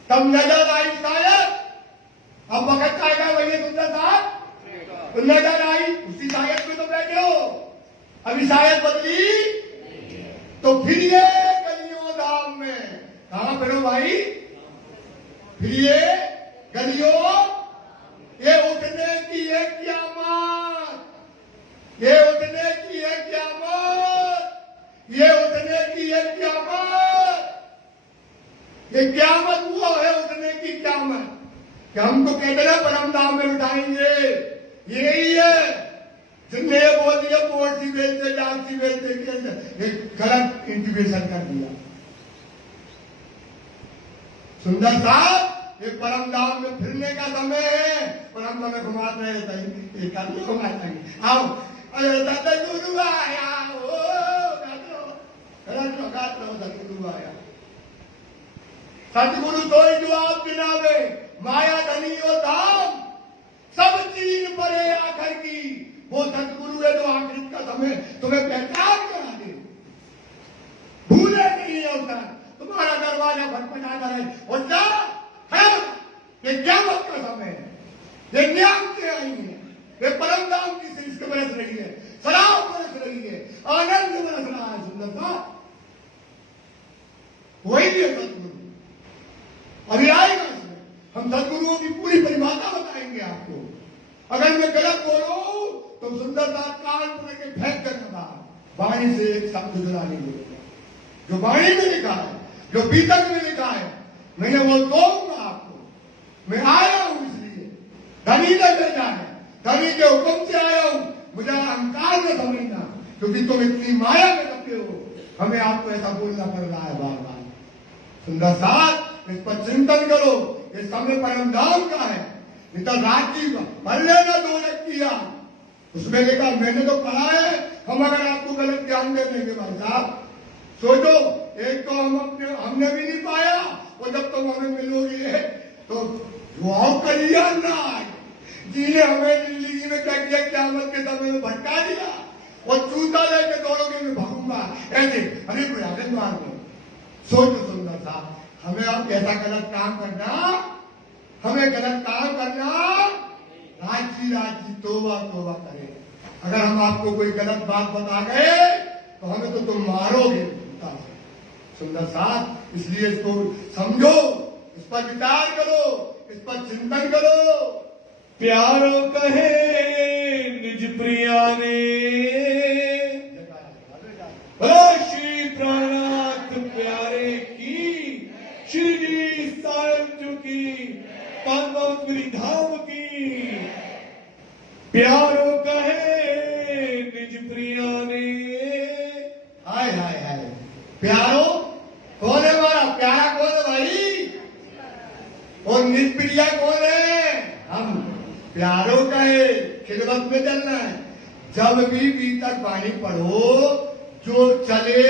तब नजर आई शायद। अब वक्त आएगा भैया सुंदर साहब, नजर आई उसी शायद में तो बैठे हो, अभी शायद बदली फिरो भाई, फिर ये गलियों, ये उठने की है क़यामत, ये उठने की है क़यामत, ये उठने की है क़यामत। ये क़यामत हुआ है उठने की क़यामत कि हम तो कहते ना परम धाम में उठाएंगे, यही है। जिनने ये बोल दिया कोर्ट सी बेचते, डाक सी बेचते, एक गलत इंटीमेशन कर दिया। सुंदर साहब, ये परम धाम में फिरने का समय है और हम तुम्हें घुमाते रहते हैं। आओ, अरे दादा गुरु आया, ओ सतगुरु आया। सतगुरु तो ही जवाब गिनावे, माया धनी और धाम सब चीज परे आखिर की। वो सतगुरु है जो आखिर का समय तुम्हें पहचान करा दे, भूले नहीं है उसका। तुम्हारा दरवाजा खटखटाता रहे और जा खड़ा, ये क़यामत का समय है, ये न्याम से आई है, ये परम धाम की सिल्क बरस रही है, शराब बरस रही है, आनंद बरस रहा है। सुंदरता वही है सतगुरु, अभी आएगा इसमें। हम सतगुरुओं की पूरी परिभाषा बताएंगे आपको। अगर मैं गलत बोलूं तो सुंदरता कान पूरे के फेंक कर वाणी से एक शब्द जुड़ा नहीं मिलेगा। जो वाणी में लिखा है, जो पीतक में लिखा है, मैंने वो दूंगा आपको। मैं आया हूं इसलिए, धनी ने भेजा है, धनी के हुक्म से आया हूं। मुझे अहंकार में समझना, क्योंकि तुम इतनी माया में रखते हो, हमें आपको ऐसा बोलना पड़ रहा है बार बार। सुंदर साथ इस पर चिंतन करो, इस समय परम धाम का है। नहीं तो राजी भर लेना 2 किया, उसमें लिखा, मैंने तो पढ़ा है। हम अगर आपको गलत ज्ञान दे देंगे भाई साहब, सोचो, एक तो हमने भी नहीं पाया, और जब तुम हमें मिलोगे तो वो कलिया ना आए, जिन्हें हमें जिंदगी में क्या किया, क़यामत के समय में भटका दिया, और जूता लेके दौड़ोगे मैं भागूंगा ऐसे, अरे प्रयागराज मार दो। सोचो सुंदर साहब, हमें अब ऐसा गलत काम करना, हमें गलत काम करना, राजी तोबा तोबा करे। अगर हम आपको कोई गलत बात बता गए तो हमें तो तुम मारोगे। सुंदर साहब, इसलिए इसको समझो, इस पर विचार करो, इस पर चिंतन करो। प्यारो कहे निज प्रिया ने, श्री प्राणात प्यारे की, श्री जी सायं की, पावन धाम की। प्यारो कहे निज प्रिया ने। हाय हाय हाय, प्यारो कौन है? हमारा प्यारा कौन है भाई? और निज प्रिया कौन है? हम। प्यारो कहे खिदमत में चलना है। जब भी बीतक वाणी पढ़ो, जो चले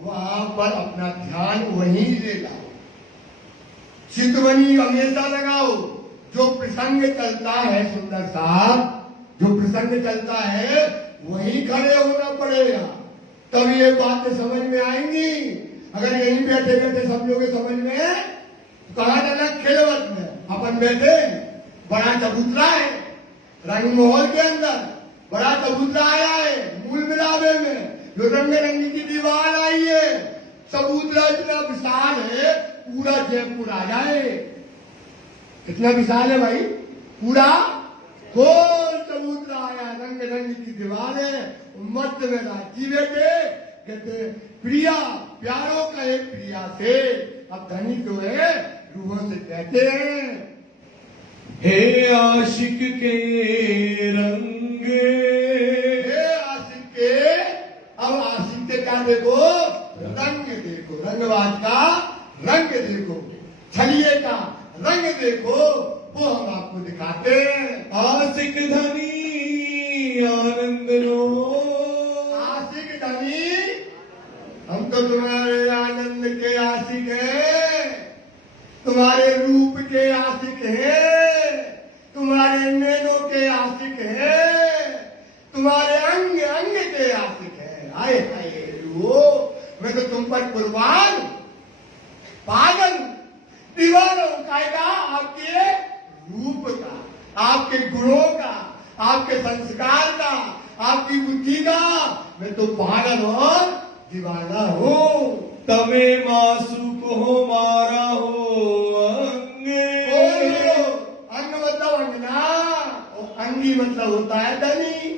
वहां पर अपना ध्यान वहीं ले लाओ, चितवनी हमेशा लगाओ। जो प्रसंग चलता है सुंदर साहब, जो प्रसंग चलता है वहीं खड़े होना पड़ेगा, तब ये बातें समझ में आएंगी। अगर यहीं बैठे बैठे समझोगे समझ में, कहा जाना खिलवत में अपन बैठे, बड़ा चबूतरा है रंगमहल के अंदर, बड़ा चबूतरा आया है मूल मिलावे में, जो रंग रंगी की दीवार आई है। चबूतरा इतना विशाल है, पूरा जयपुर आ जाए। कितना विशाल है भाई, पूरा गोल चबूतरा आया, रंग रंग की दीवार है, मध्य में राजी बैठे, कहते प्रिया, प्यारों का एक प्रिया से। अब धनी जो है रूहों से कहते हैं, हे आशिक के रंग, हे आशिक के। अब आशिक के क्या देखो? रंग देखो, रंगवाज का रंग देखो, छलिए का रंग देखो, वो हम आपको दिखाते हैं। आशिक धनी आनंद लो। आशिक धनी, हम तो तुम्हारे आनंद के आशिक हैं, तुम्हारे रूप के आशिक हैं, तुम्हारे नैनों के आशिक हैं, तुम्हारे अंग अंग के आशिक हैं। आए हाय वो, मैं तो तुम पर कुर्बान, पागल, दीवाना कायदा आपके रूप का, आपके गुणों का, आपके संस्कार का, आपकी बुद्धि का। मैं तो पागल और दीवाना हूँ। तमे मासू को हो मारा हो अंग। अंग मतलब अंगना, और अंगी मतलब होता है धनी।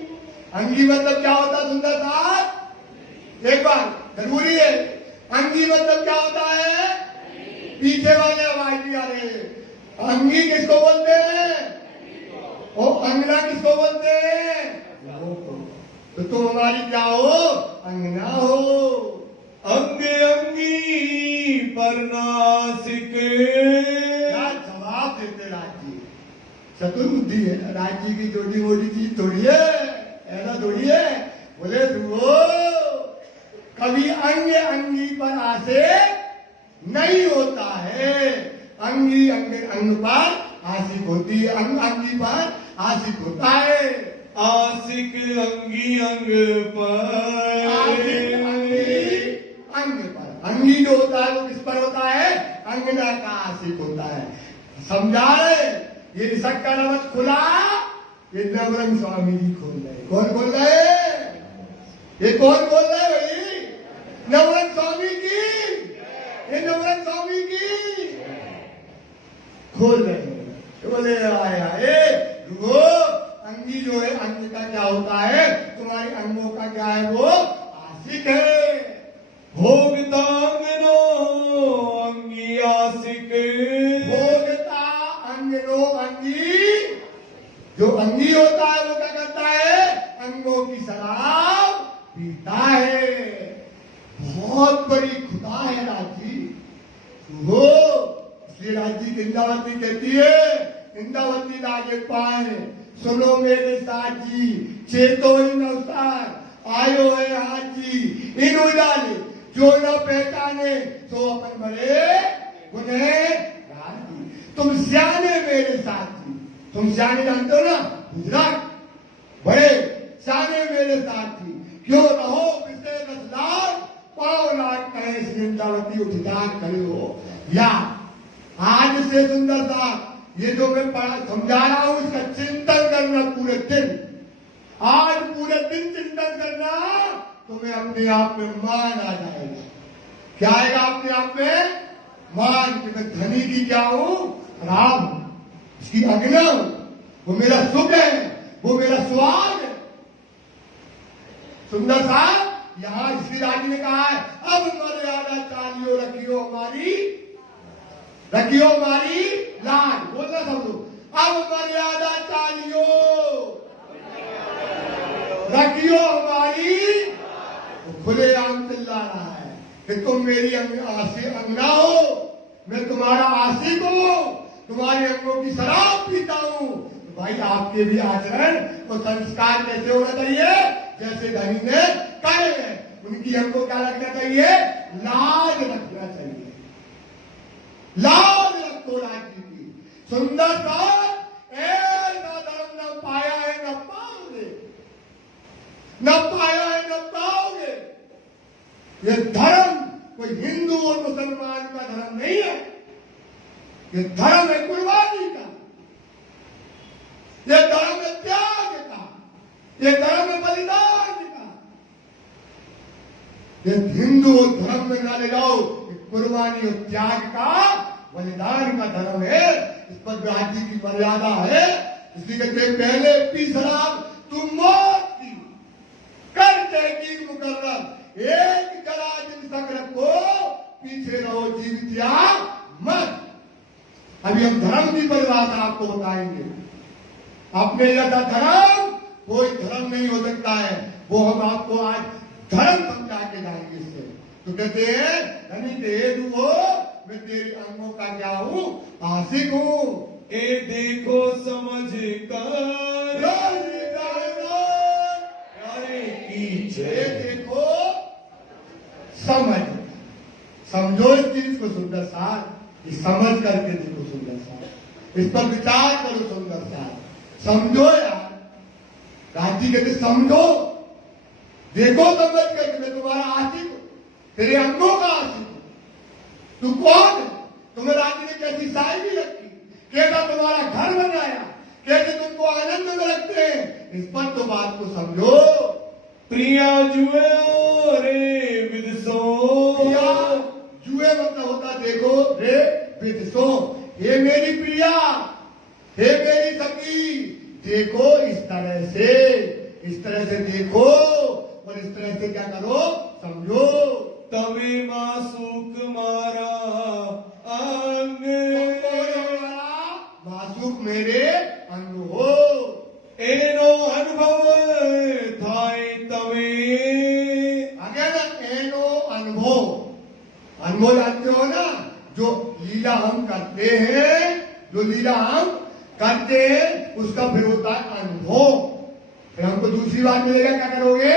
अंगी मतलब क्या होता है सुंदर साथ? एक बार जरूरी है। अंगी मतलब क्या होता है? पीछे वाले आवाज दिया रहे। अंगी किसको बोलते हैं? और अंगना किसको बोलते हैं? तो तुम हमारी क्या हो? अंगना हो। अंग अंगी पर नासिक। क्या जवाब देते राजी? चतुर बुद्धि है राजी की, छोटी मोटी चीज थोड़ी है, ऐसा थोड़ी है। बोले ध्रुवो, कभी अंग अंगी पर आशिक नहीं होता है। अंगी अंग पर आशिक होती है, अंग अंगी पर आशिक होता है। आशिक अंगी अंग पर। आशिक अंगी अंग पर। अंगी जो होता है वो किस पर होता है? अंगना का आशिक होता है। समझा रहे? ये ऋषभ का नमक खुला, ये नवरंग स्वामी जी खोल रहे। कौन खोल रहे? ये कौन खोल रहे भाई? नवरंग स्वामी की। ये नवरंग स्वामी की खोल रहे हैं। तो बोले आया रुको, अंगी जो है अंग का क्या होता है? तुम्हारी अंगों का क्या है? वो आशिक है। भोगता अंगनो अंगी आशिक। भोगता अंगनो अंगी। जो अंगी होता है वो क्या करता है? अंगों की शराब पीता है। बहुत बड़ी खुदा है राजी वो। इसलिए राजी इंद्रावती कहती है, इंद्रावती लागे पाए सुनो मेरे साथी, चेतो इन अवसर आयो है हाजी। इन उजाले जो न पहचाने तो अपन बड़े उन्हें राजी। तुम सियाने मेरे साथी, तुम सियाने जानते हो ना, गुजरात बड़े सियाने मेरे साथी। क्यों रहो विषय रसलाल, पाव लाट कहे इंद्रावती उठ जाग करे हो। या आज से सुंदर सा ये जो मैं पढ़ा समझा रहा हूं, इसका चिंतन करना पूरे दिन। आज पूरे दिन चिंतन करना, तुम्हें अपने आप में मान आ जाएगा। क्या आएगा अपने आप में? मान कि मैं धनी की क्या हूं? खराब हूं, इसकी अग्नि हूं। वो मेरा सुख है, वो मेरा स्वाद है। सुंदर सा यहां श्री राजी ने कहा है, अब मर्यादा चालियो रखियो हमारी, रखियो हमारी लाज। बोलना सब लोग, अब मर्यादा चालियो रखियो हमारी। खुलेआम चिल्ला रहा है कि तुम मेरी अंगना हो, मैं तुम्हारा आशिक हूं, तुम्हारे अंगों की शराब पीता हूं। तो भाई आपके भी आचरण और संस्कार कैसे होना चाहिए? जैसे धनी ने कहे हैं, उनकी हमको क्या रखना चाहिए? लाज रखना चाहिए। लाज रखो राज्य की। सुंदर सा ऐसा धर्म न पाया है न पाओगे, न पाया है न पाओगे। ये धर्म कोई हिंदू और मुसलमान का धर्म नहीं है, ये धर्म है कुर्बानी का, ये धर्म है त्याग का, ये धर्म है बलिदान का। ये हिंदू धर्म में ना ले जाओ, कुर्बानी और त्याग का, बलिदान का धर्म है। इस पर राज्य की मर्यादा है। इसलिए कहते पहले पी शराब तुम मौत की, कर तहकीक मुकर्रर एक जरा जिन संग रखो, पीछे रहो जीवित या मत। अभी हम धर्म की परिभाषा आपको बताएंगे। अपने जैसा धर्म कोई धर्म नहीं हो सकता है, वो हम आपको आज धर्म समझा के जाएंगे इससे। तो कहते हैं धनी के हो, मैं तेरी अंगों का क्या हूं? आशिक हूं। ए देखो समझ कर प्यारे की जय। देखो समझ, समझो इस चीज को सुंदर सा, समझ करके देखो सुंदर सा, इस पर विचार करो सुंदर सा, समझो यार। राजी कहते समझो, देखो समझ करके मैं तुम्हारा आशिक हूं, तेरे अंगों का आशिक हूं। तू कौन है? तुम्हें राजी ने कैसी शायरी रखी, कैसा तुम्हारा घर बनाया, कैसे तुमको आनंद में रखते हैं, इस पर तो बात को समझो। प्रिया जुए रे विदसो, प्रिया जुए मतलब होता देखो रे विदसो, हे मेरी प्रिया, हे मेरी सखी, देखो इस तरह से देखो और इस तरह से क्या करो समझो। તમે માસુક મારા અંગ मासूक मेरे अंग हो, એનો અનુભવ થાય તમે आगे ना एनो अनुभव जानते हो ना, जो लीला हम करते हैं उसका फिर होता है अनुभव। फिर हमको दूसरी बात मिलेगा, क्या करोगे,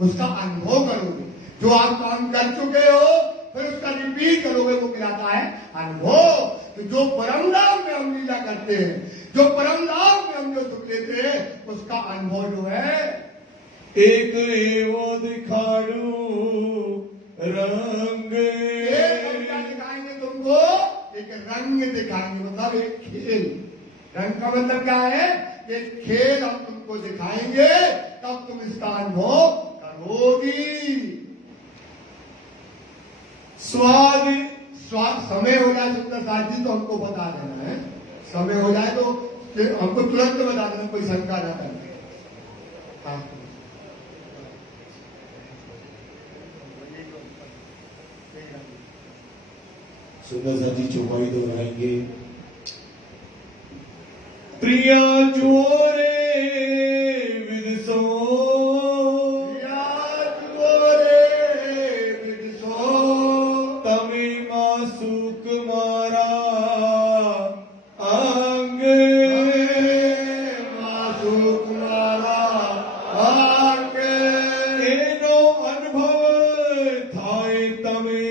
उसका अनुभव करोगे। जो आप काम कर चुके हो फिर उसका रिपीट करोगे, वो कहलाता है अनुभव। तो जो परम धाम में हम लीला करते हैं, जो परम धाम में हम जो सुख लेते हैं, उसका अनुभव जो है એક એવો દેખાડું રંગ हम क्या दिखाएंगे तुमको, एक रंग दिखाएंगे, मतलब एक खेल। रंग का मतलब क्या है, एक खेल हम तुमको दिखाएंगे, तब तुम इसका अनुभव करोगी। સ્વાદ समय हो जाए सुंदर साथ जी तो हमको बता देना है, समय हो जाए तो हमको तुरंत बता देना, कोई शंका ना करना। हाँ सुंदर साथी चौपाई दोहराएंगे। પ્રિયા જોરે વિદસો તમે માસુક મારા અંગ એનો અનુભવ થાય તમે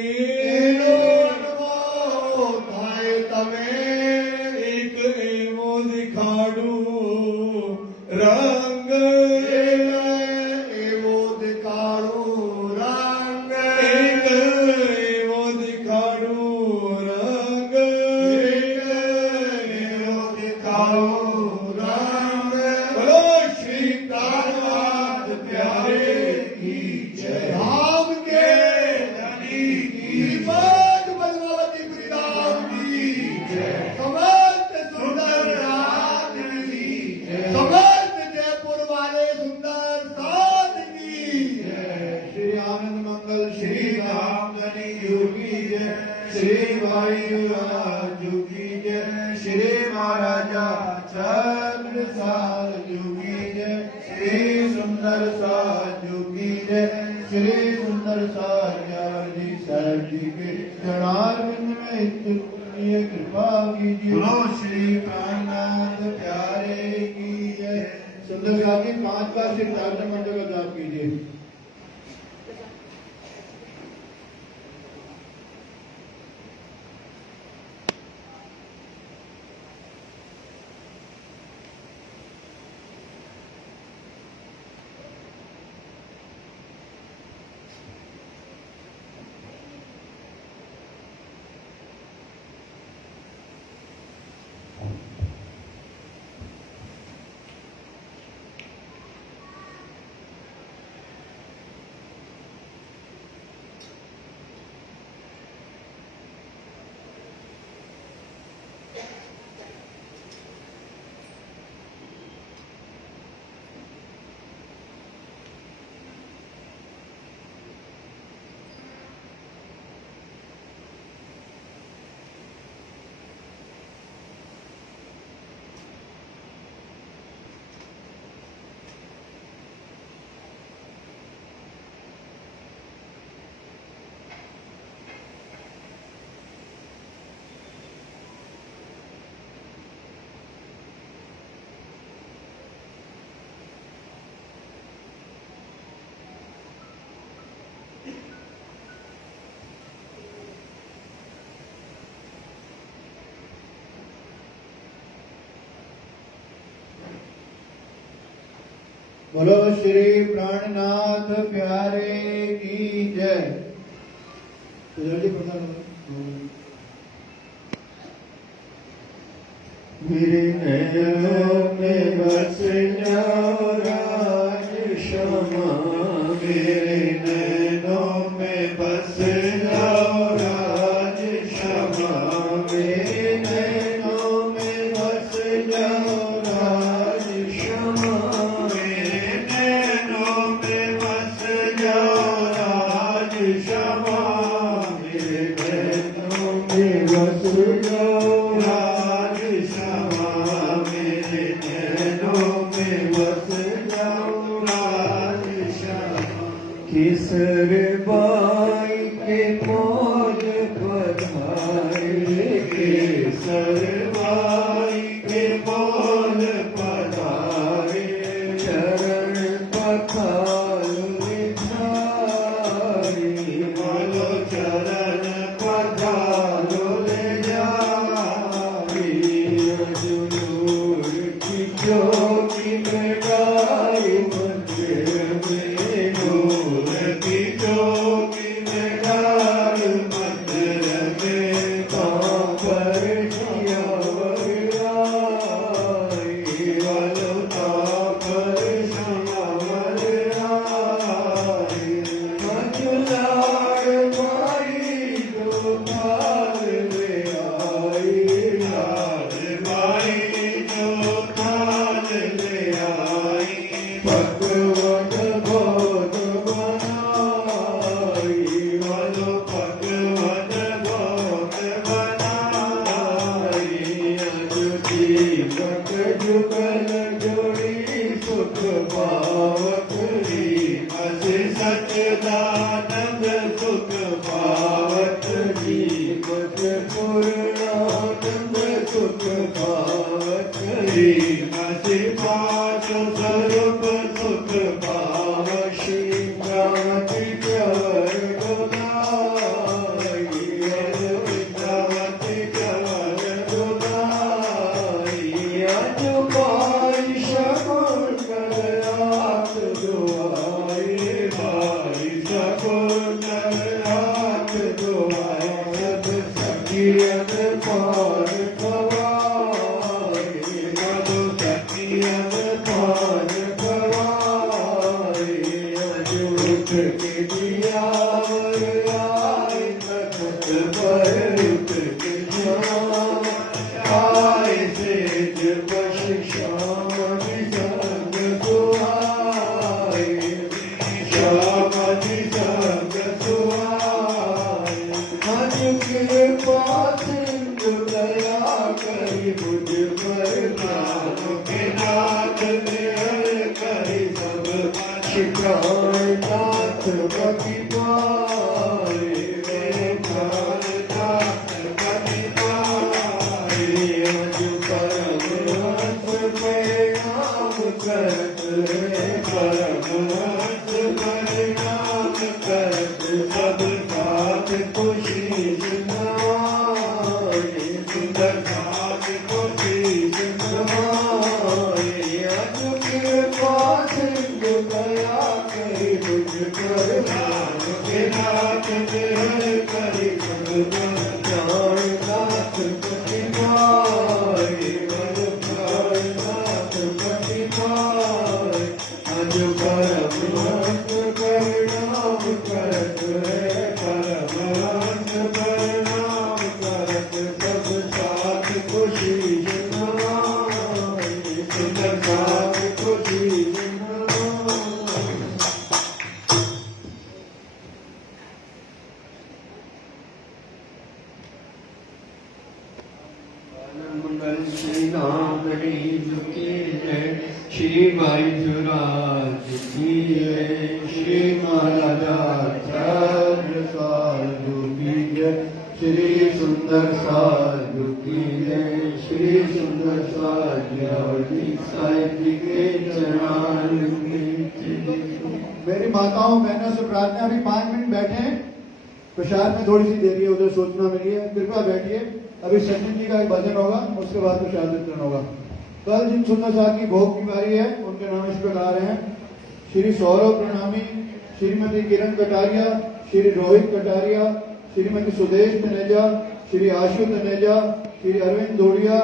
એક એવો દેખાડું રંગ એવો દેખાડો રંગ, એક એવો દેખાડું રંગ એવો દેખાડો રંગ। બોલો શ્રી કાળનાથ પ્યારે કી જય। राम के श्रीमद पद्मावती प्रियदाम की समस्त सुंदर रात की, समस्त जयपुर वाले सुंदर साथ की श्री आनंद मंगल श्री रामधनी योगी जय, श्री वायुराज योगी जय, श्री महाराजा चंद्रसाल योगी जय, श्री सुंदर साज योगी जय, श्री सुंदर साजी साहब जी के चरणारविंद में इतनी कृपा कीजिए। बोलो श्री प्राणनाथ प्यारे की जय। सुंदर साथी 5 बार श्री प्रार्थना मंडल का जाप कीजिए। बोलो श्री प्राणनाथ प्यारे की जय। तो जल्दी प्रणाम। मेरे नैनों में बस जाओ राज क्षमा, मेरे नैनों में बस जाओ राज थाल ले आई लाल बाई जो थाल ले आई भगवत भोग बनाई बोलो भगवत भोग बनाई दीपक जुगल जोड़ी सुख पावत अस सचदानंद सुख पावत दीपक पूर्णानंद सुख पावत अस पास स्वरूप सुख पावत श्री क्रांति प्यार गुनाई क्रांति प्यार गुनाई अज पाई शकुन कल्याण दुआई भाई शकुन कल्याण दुआई सब सखियन पार गवाई सब सखियन पार गवाई अज उठ के दिया आए तखत पर उठ के जाम आए सेज बश श्याम संग सुहाए श्याम संग सुहाए अज कृपा सिंधु दया करी मुझ पर नाम के नाथ मेहर करी सब शिकाय नाथ पति पाए मेरे प्राण नाथ पति पाए अज परमहंस परिणाम करत परमहंस परिणाम करत सब साथ खुशी सुनाए सुंदर साथ खुशी सुनाए अज कृपा सिंधु दया करी मुझ पर नाम के नाथ मेहर करी सब प्राण नाथ पति पाए मन प्राण नाथ पति पाए अज परमहंस परिणाम करत परमहंस परिणाम करत सब साथ खुशी सुनाए सुंदर साथ खुशी सुनाए मंगल श्री राम की जय श्री भाई जुराज की जय श्री महाराजा चंद्र साधु की जय श्री सुंदर साधु की जय श्री सुंदर साधु साहिब जी के चरण की जय। मेरी माताओं बहनों से प्रार्थना, अभी 5 मिनट बैठे, प्रसाद में थोड़ी सी देरी है, उधर सोचना मिली है, कृपया बैठिए। अभी सचिन जी का एक भजन होगा, उसके बाद प्रसाद वितरण होगा। कल जिन सुंदर साहब की भोग की बारी है, उनके नाम इस प्रकार हैं: श्री सौरभ प्रणामी, श्रीमती किरण कटारिया, श्री रोहित कटारिया, श्रीमती सुदेश तनेजा, श्री आशु तनेजा, श्री अरविंद धोड़िया,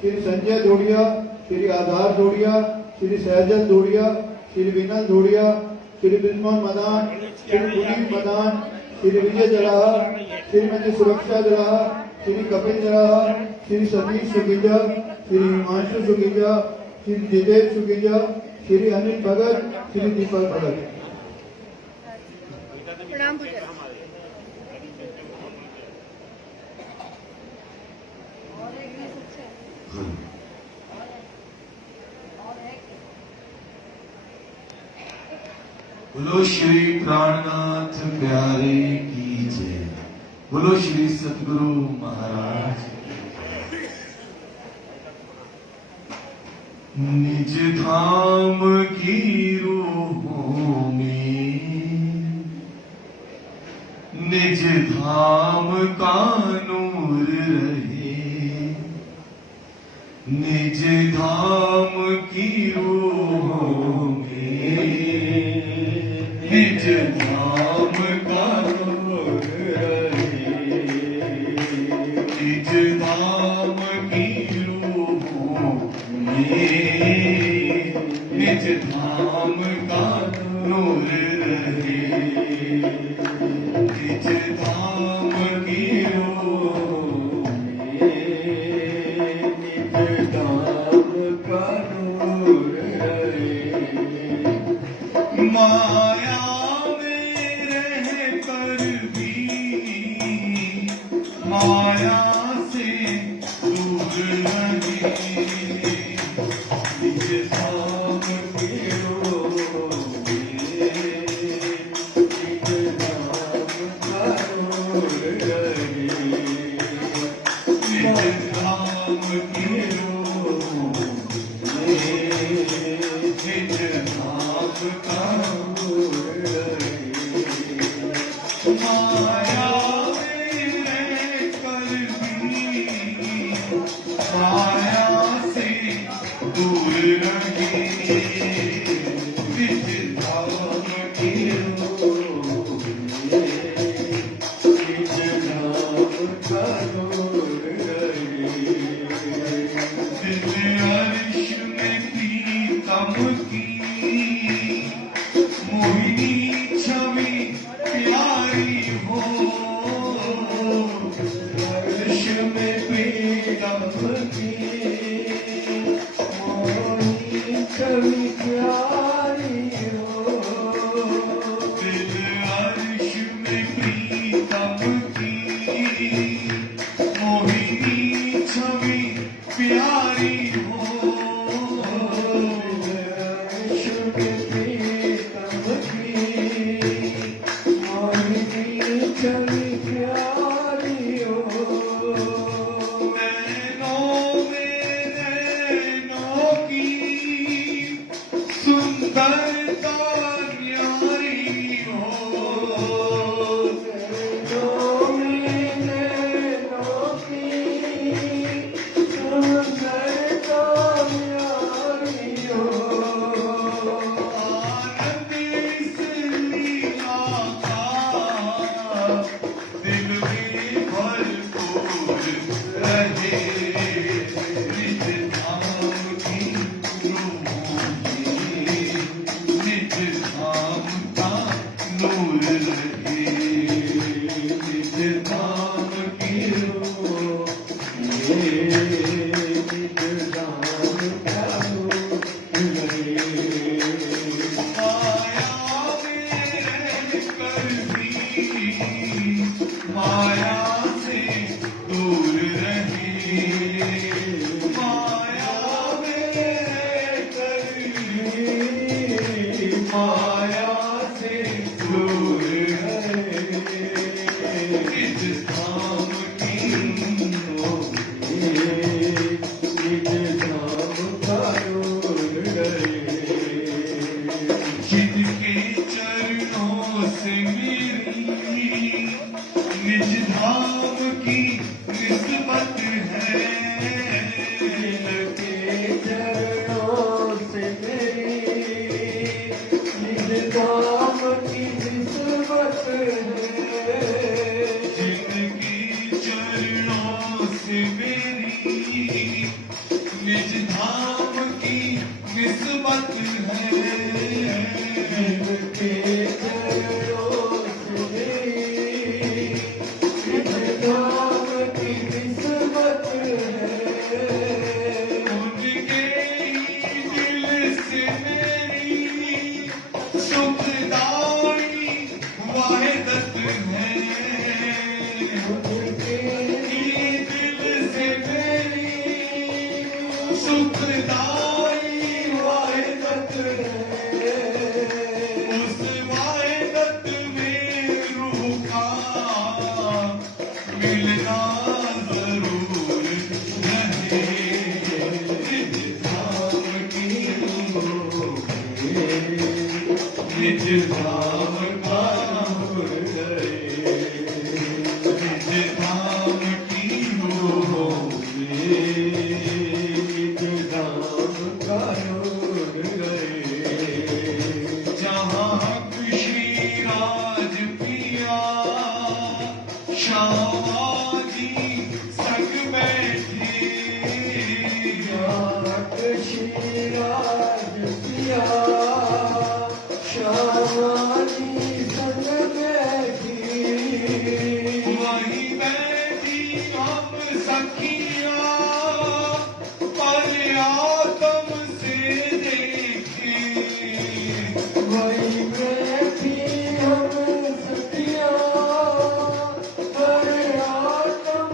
श्री संजय धोड़िया, श्री आधार धोड़िया, श्री सहजल धोड़िया, श्री विनल धोड़िया, श्री ब्रिजमोहन मदान, श्री पुनीत मदान, श्री विजय जलाहा, श्रीमती सुरक्षा जलाहा, श्री कपिल जलाहा, श्री सतीश सुगीजा, श्री हिमांशु सुगीजा, श्री जितेश सुगीजा, श्री अनिल भगत, श्री दीपक भगत। प्रणाम पूजा। बोलो श्री प्राणनाथ प्यारे की जय। बोलो श्री सतगुरु महाराज। निज धाम की रूहों में निज धाम का नूर रहे। निज धाम की रूहों में निज धाम का नूर रहे। निज धाम की रूहों में निज धाम का नूर रहे। निज धाम की रूहों माया से दूर रहे निज धाम के रोगे निज धाम का रोग रहे निज धाम के रोगे निज धाम का रोग रहे माया माया से दूर रहे निज धाम के रोगे निज धाम का रोग रहे दिल अर्श में प्रीतम की मोहिनी छवि प्यारी हो अर्श में प्रीतम की मोहिनी छवि प्यारी हो दिल अर्श में प्रीतम की मोहिनी छवि प्यारी हो अर्श में प्रीतम की मोहिनी छवि प्यारी हो नैनों में नैनों की सुंदरता न्यारी हो नैनों में नैनों की सुंदरता न्यारी हो आनंद इस लीला का दिल में भरपूर रहे निज धाम की रोगे निज धाम का नूर रहे निज धाम की रोगे निज धाम का नूर रहे माया में रहकर भी माया से दूर रहे माया में रहकर भी माया से दूर रहे निज धाम की रोगे निज धाम का रोग रहे जिनके चरणों से मेरी निज धाम की निस्बत है जिनके चरणों से मेरी निज धाम की निस्बत है जिनके चरणों से मेरी निज धाम की निस्बत है जिनके चरणों से मेरी निज धाम की निस्बत है उनके ही दिल से मेरी सुखदाई वाहिदत है उनके ही दिल से मेरी सुखदाई वाहिदत है उस वाहिदत में रूह का मिलना जरूर रहे निज धाम की रोगे निज धाम का नूर रहे निज धाम की रोगे निज धाम का नूर रहे जहाँ श्री राज पिया श्यामाजी संग बैठे श्री राज पिया श्यामाजी संग बैठी वही बैठी हम सखिया पर आत्म से देखे वही बैठी हम सखिया पर आत्म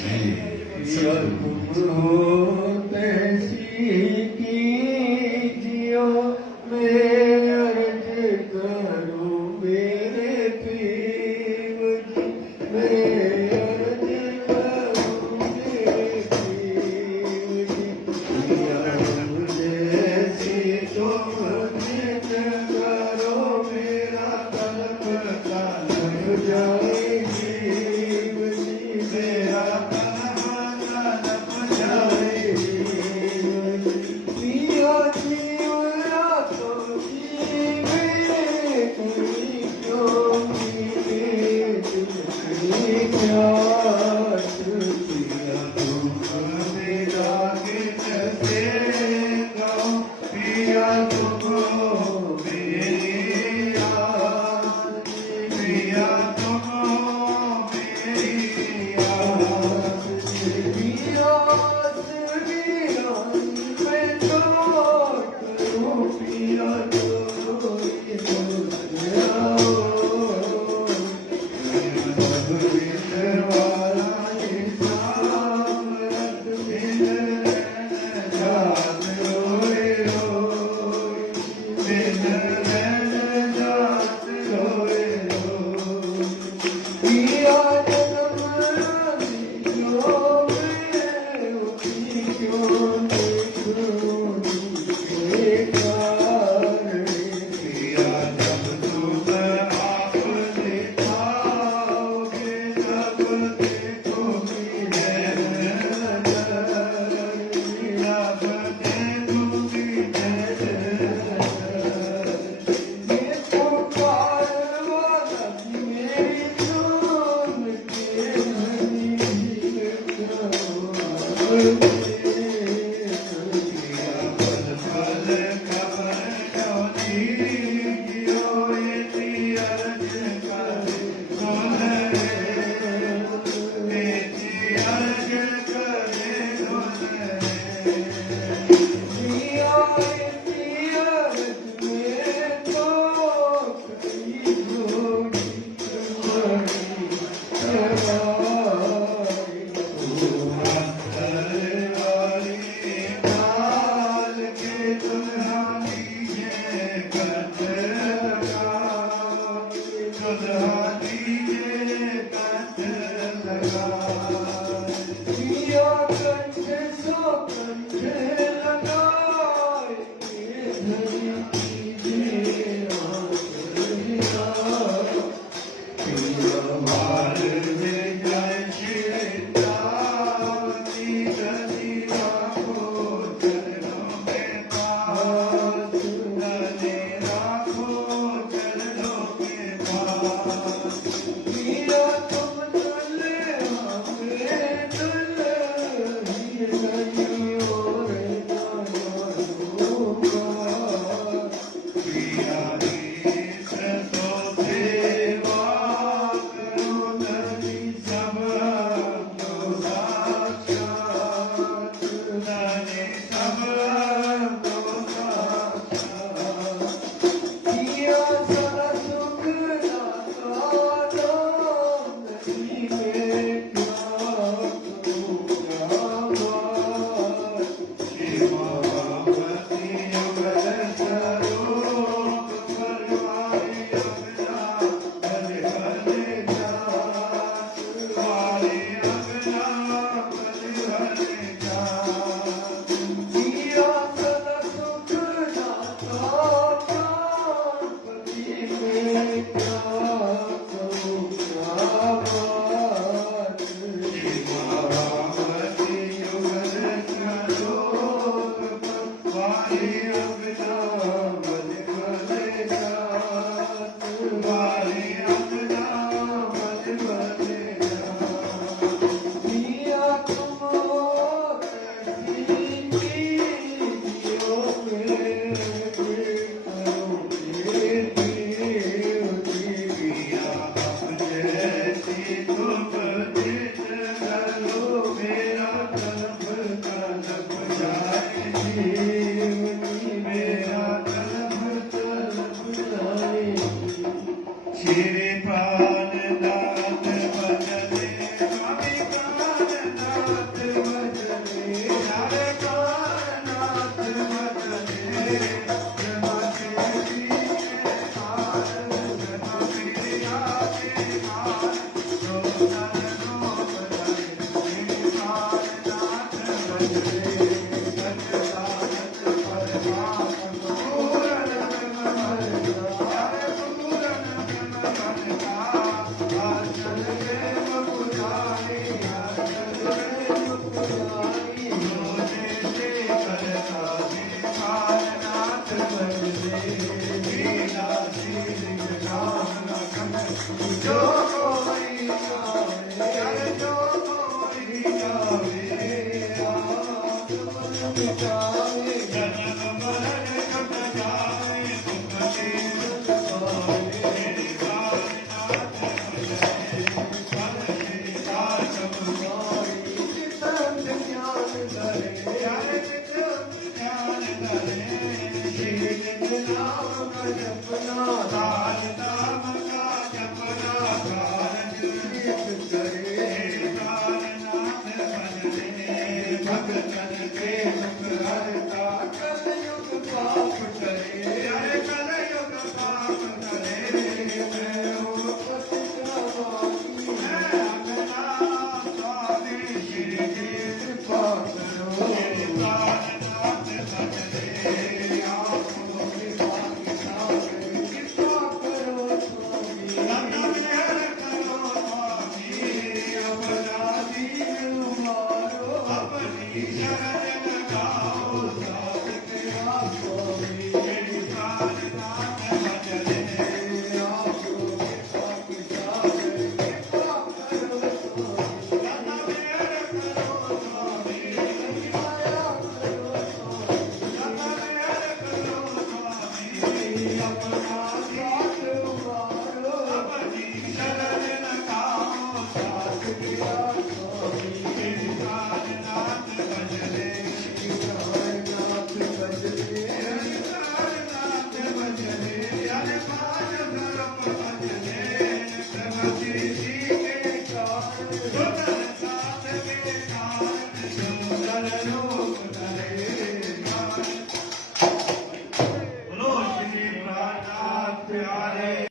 या तुम हो तैसी कीजियो मैं अर्ज करूं मेरे पीर जी मैं अर्ज करूं मेरे पीर जी या जैसी तुम जिद करो मेरा तलब तलब जाएगी मेरा लगा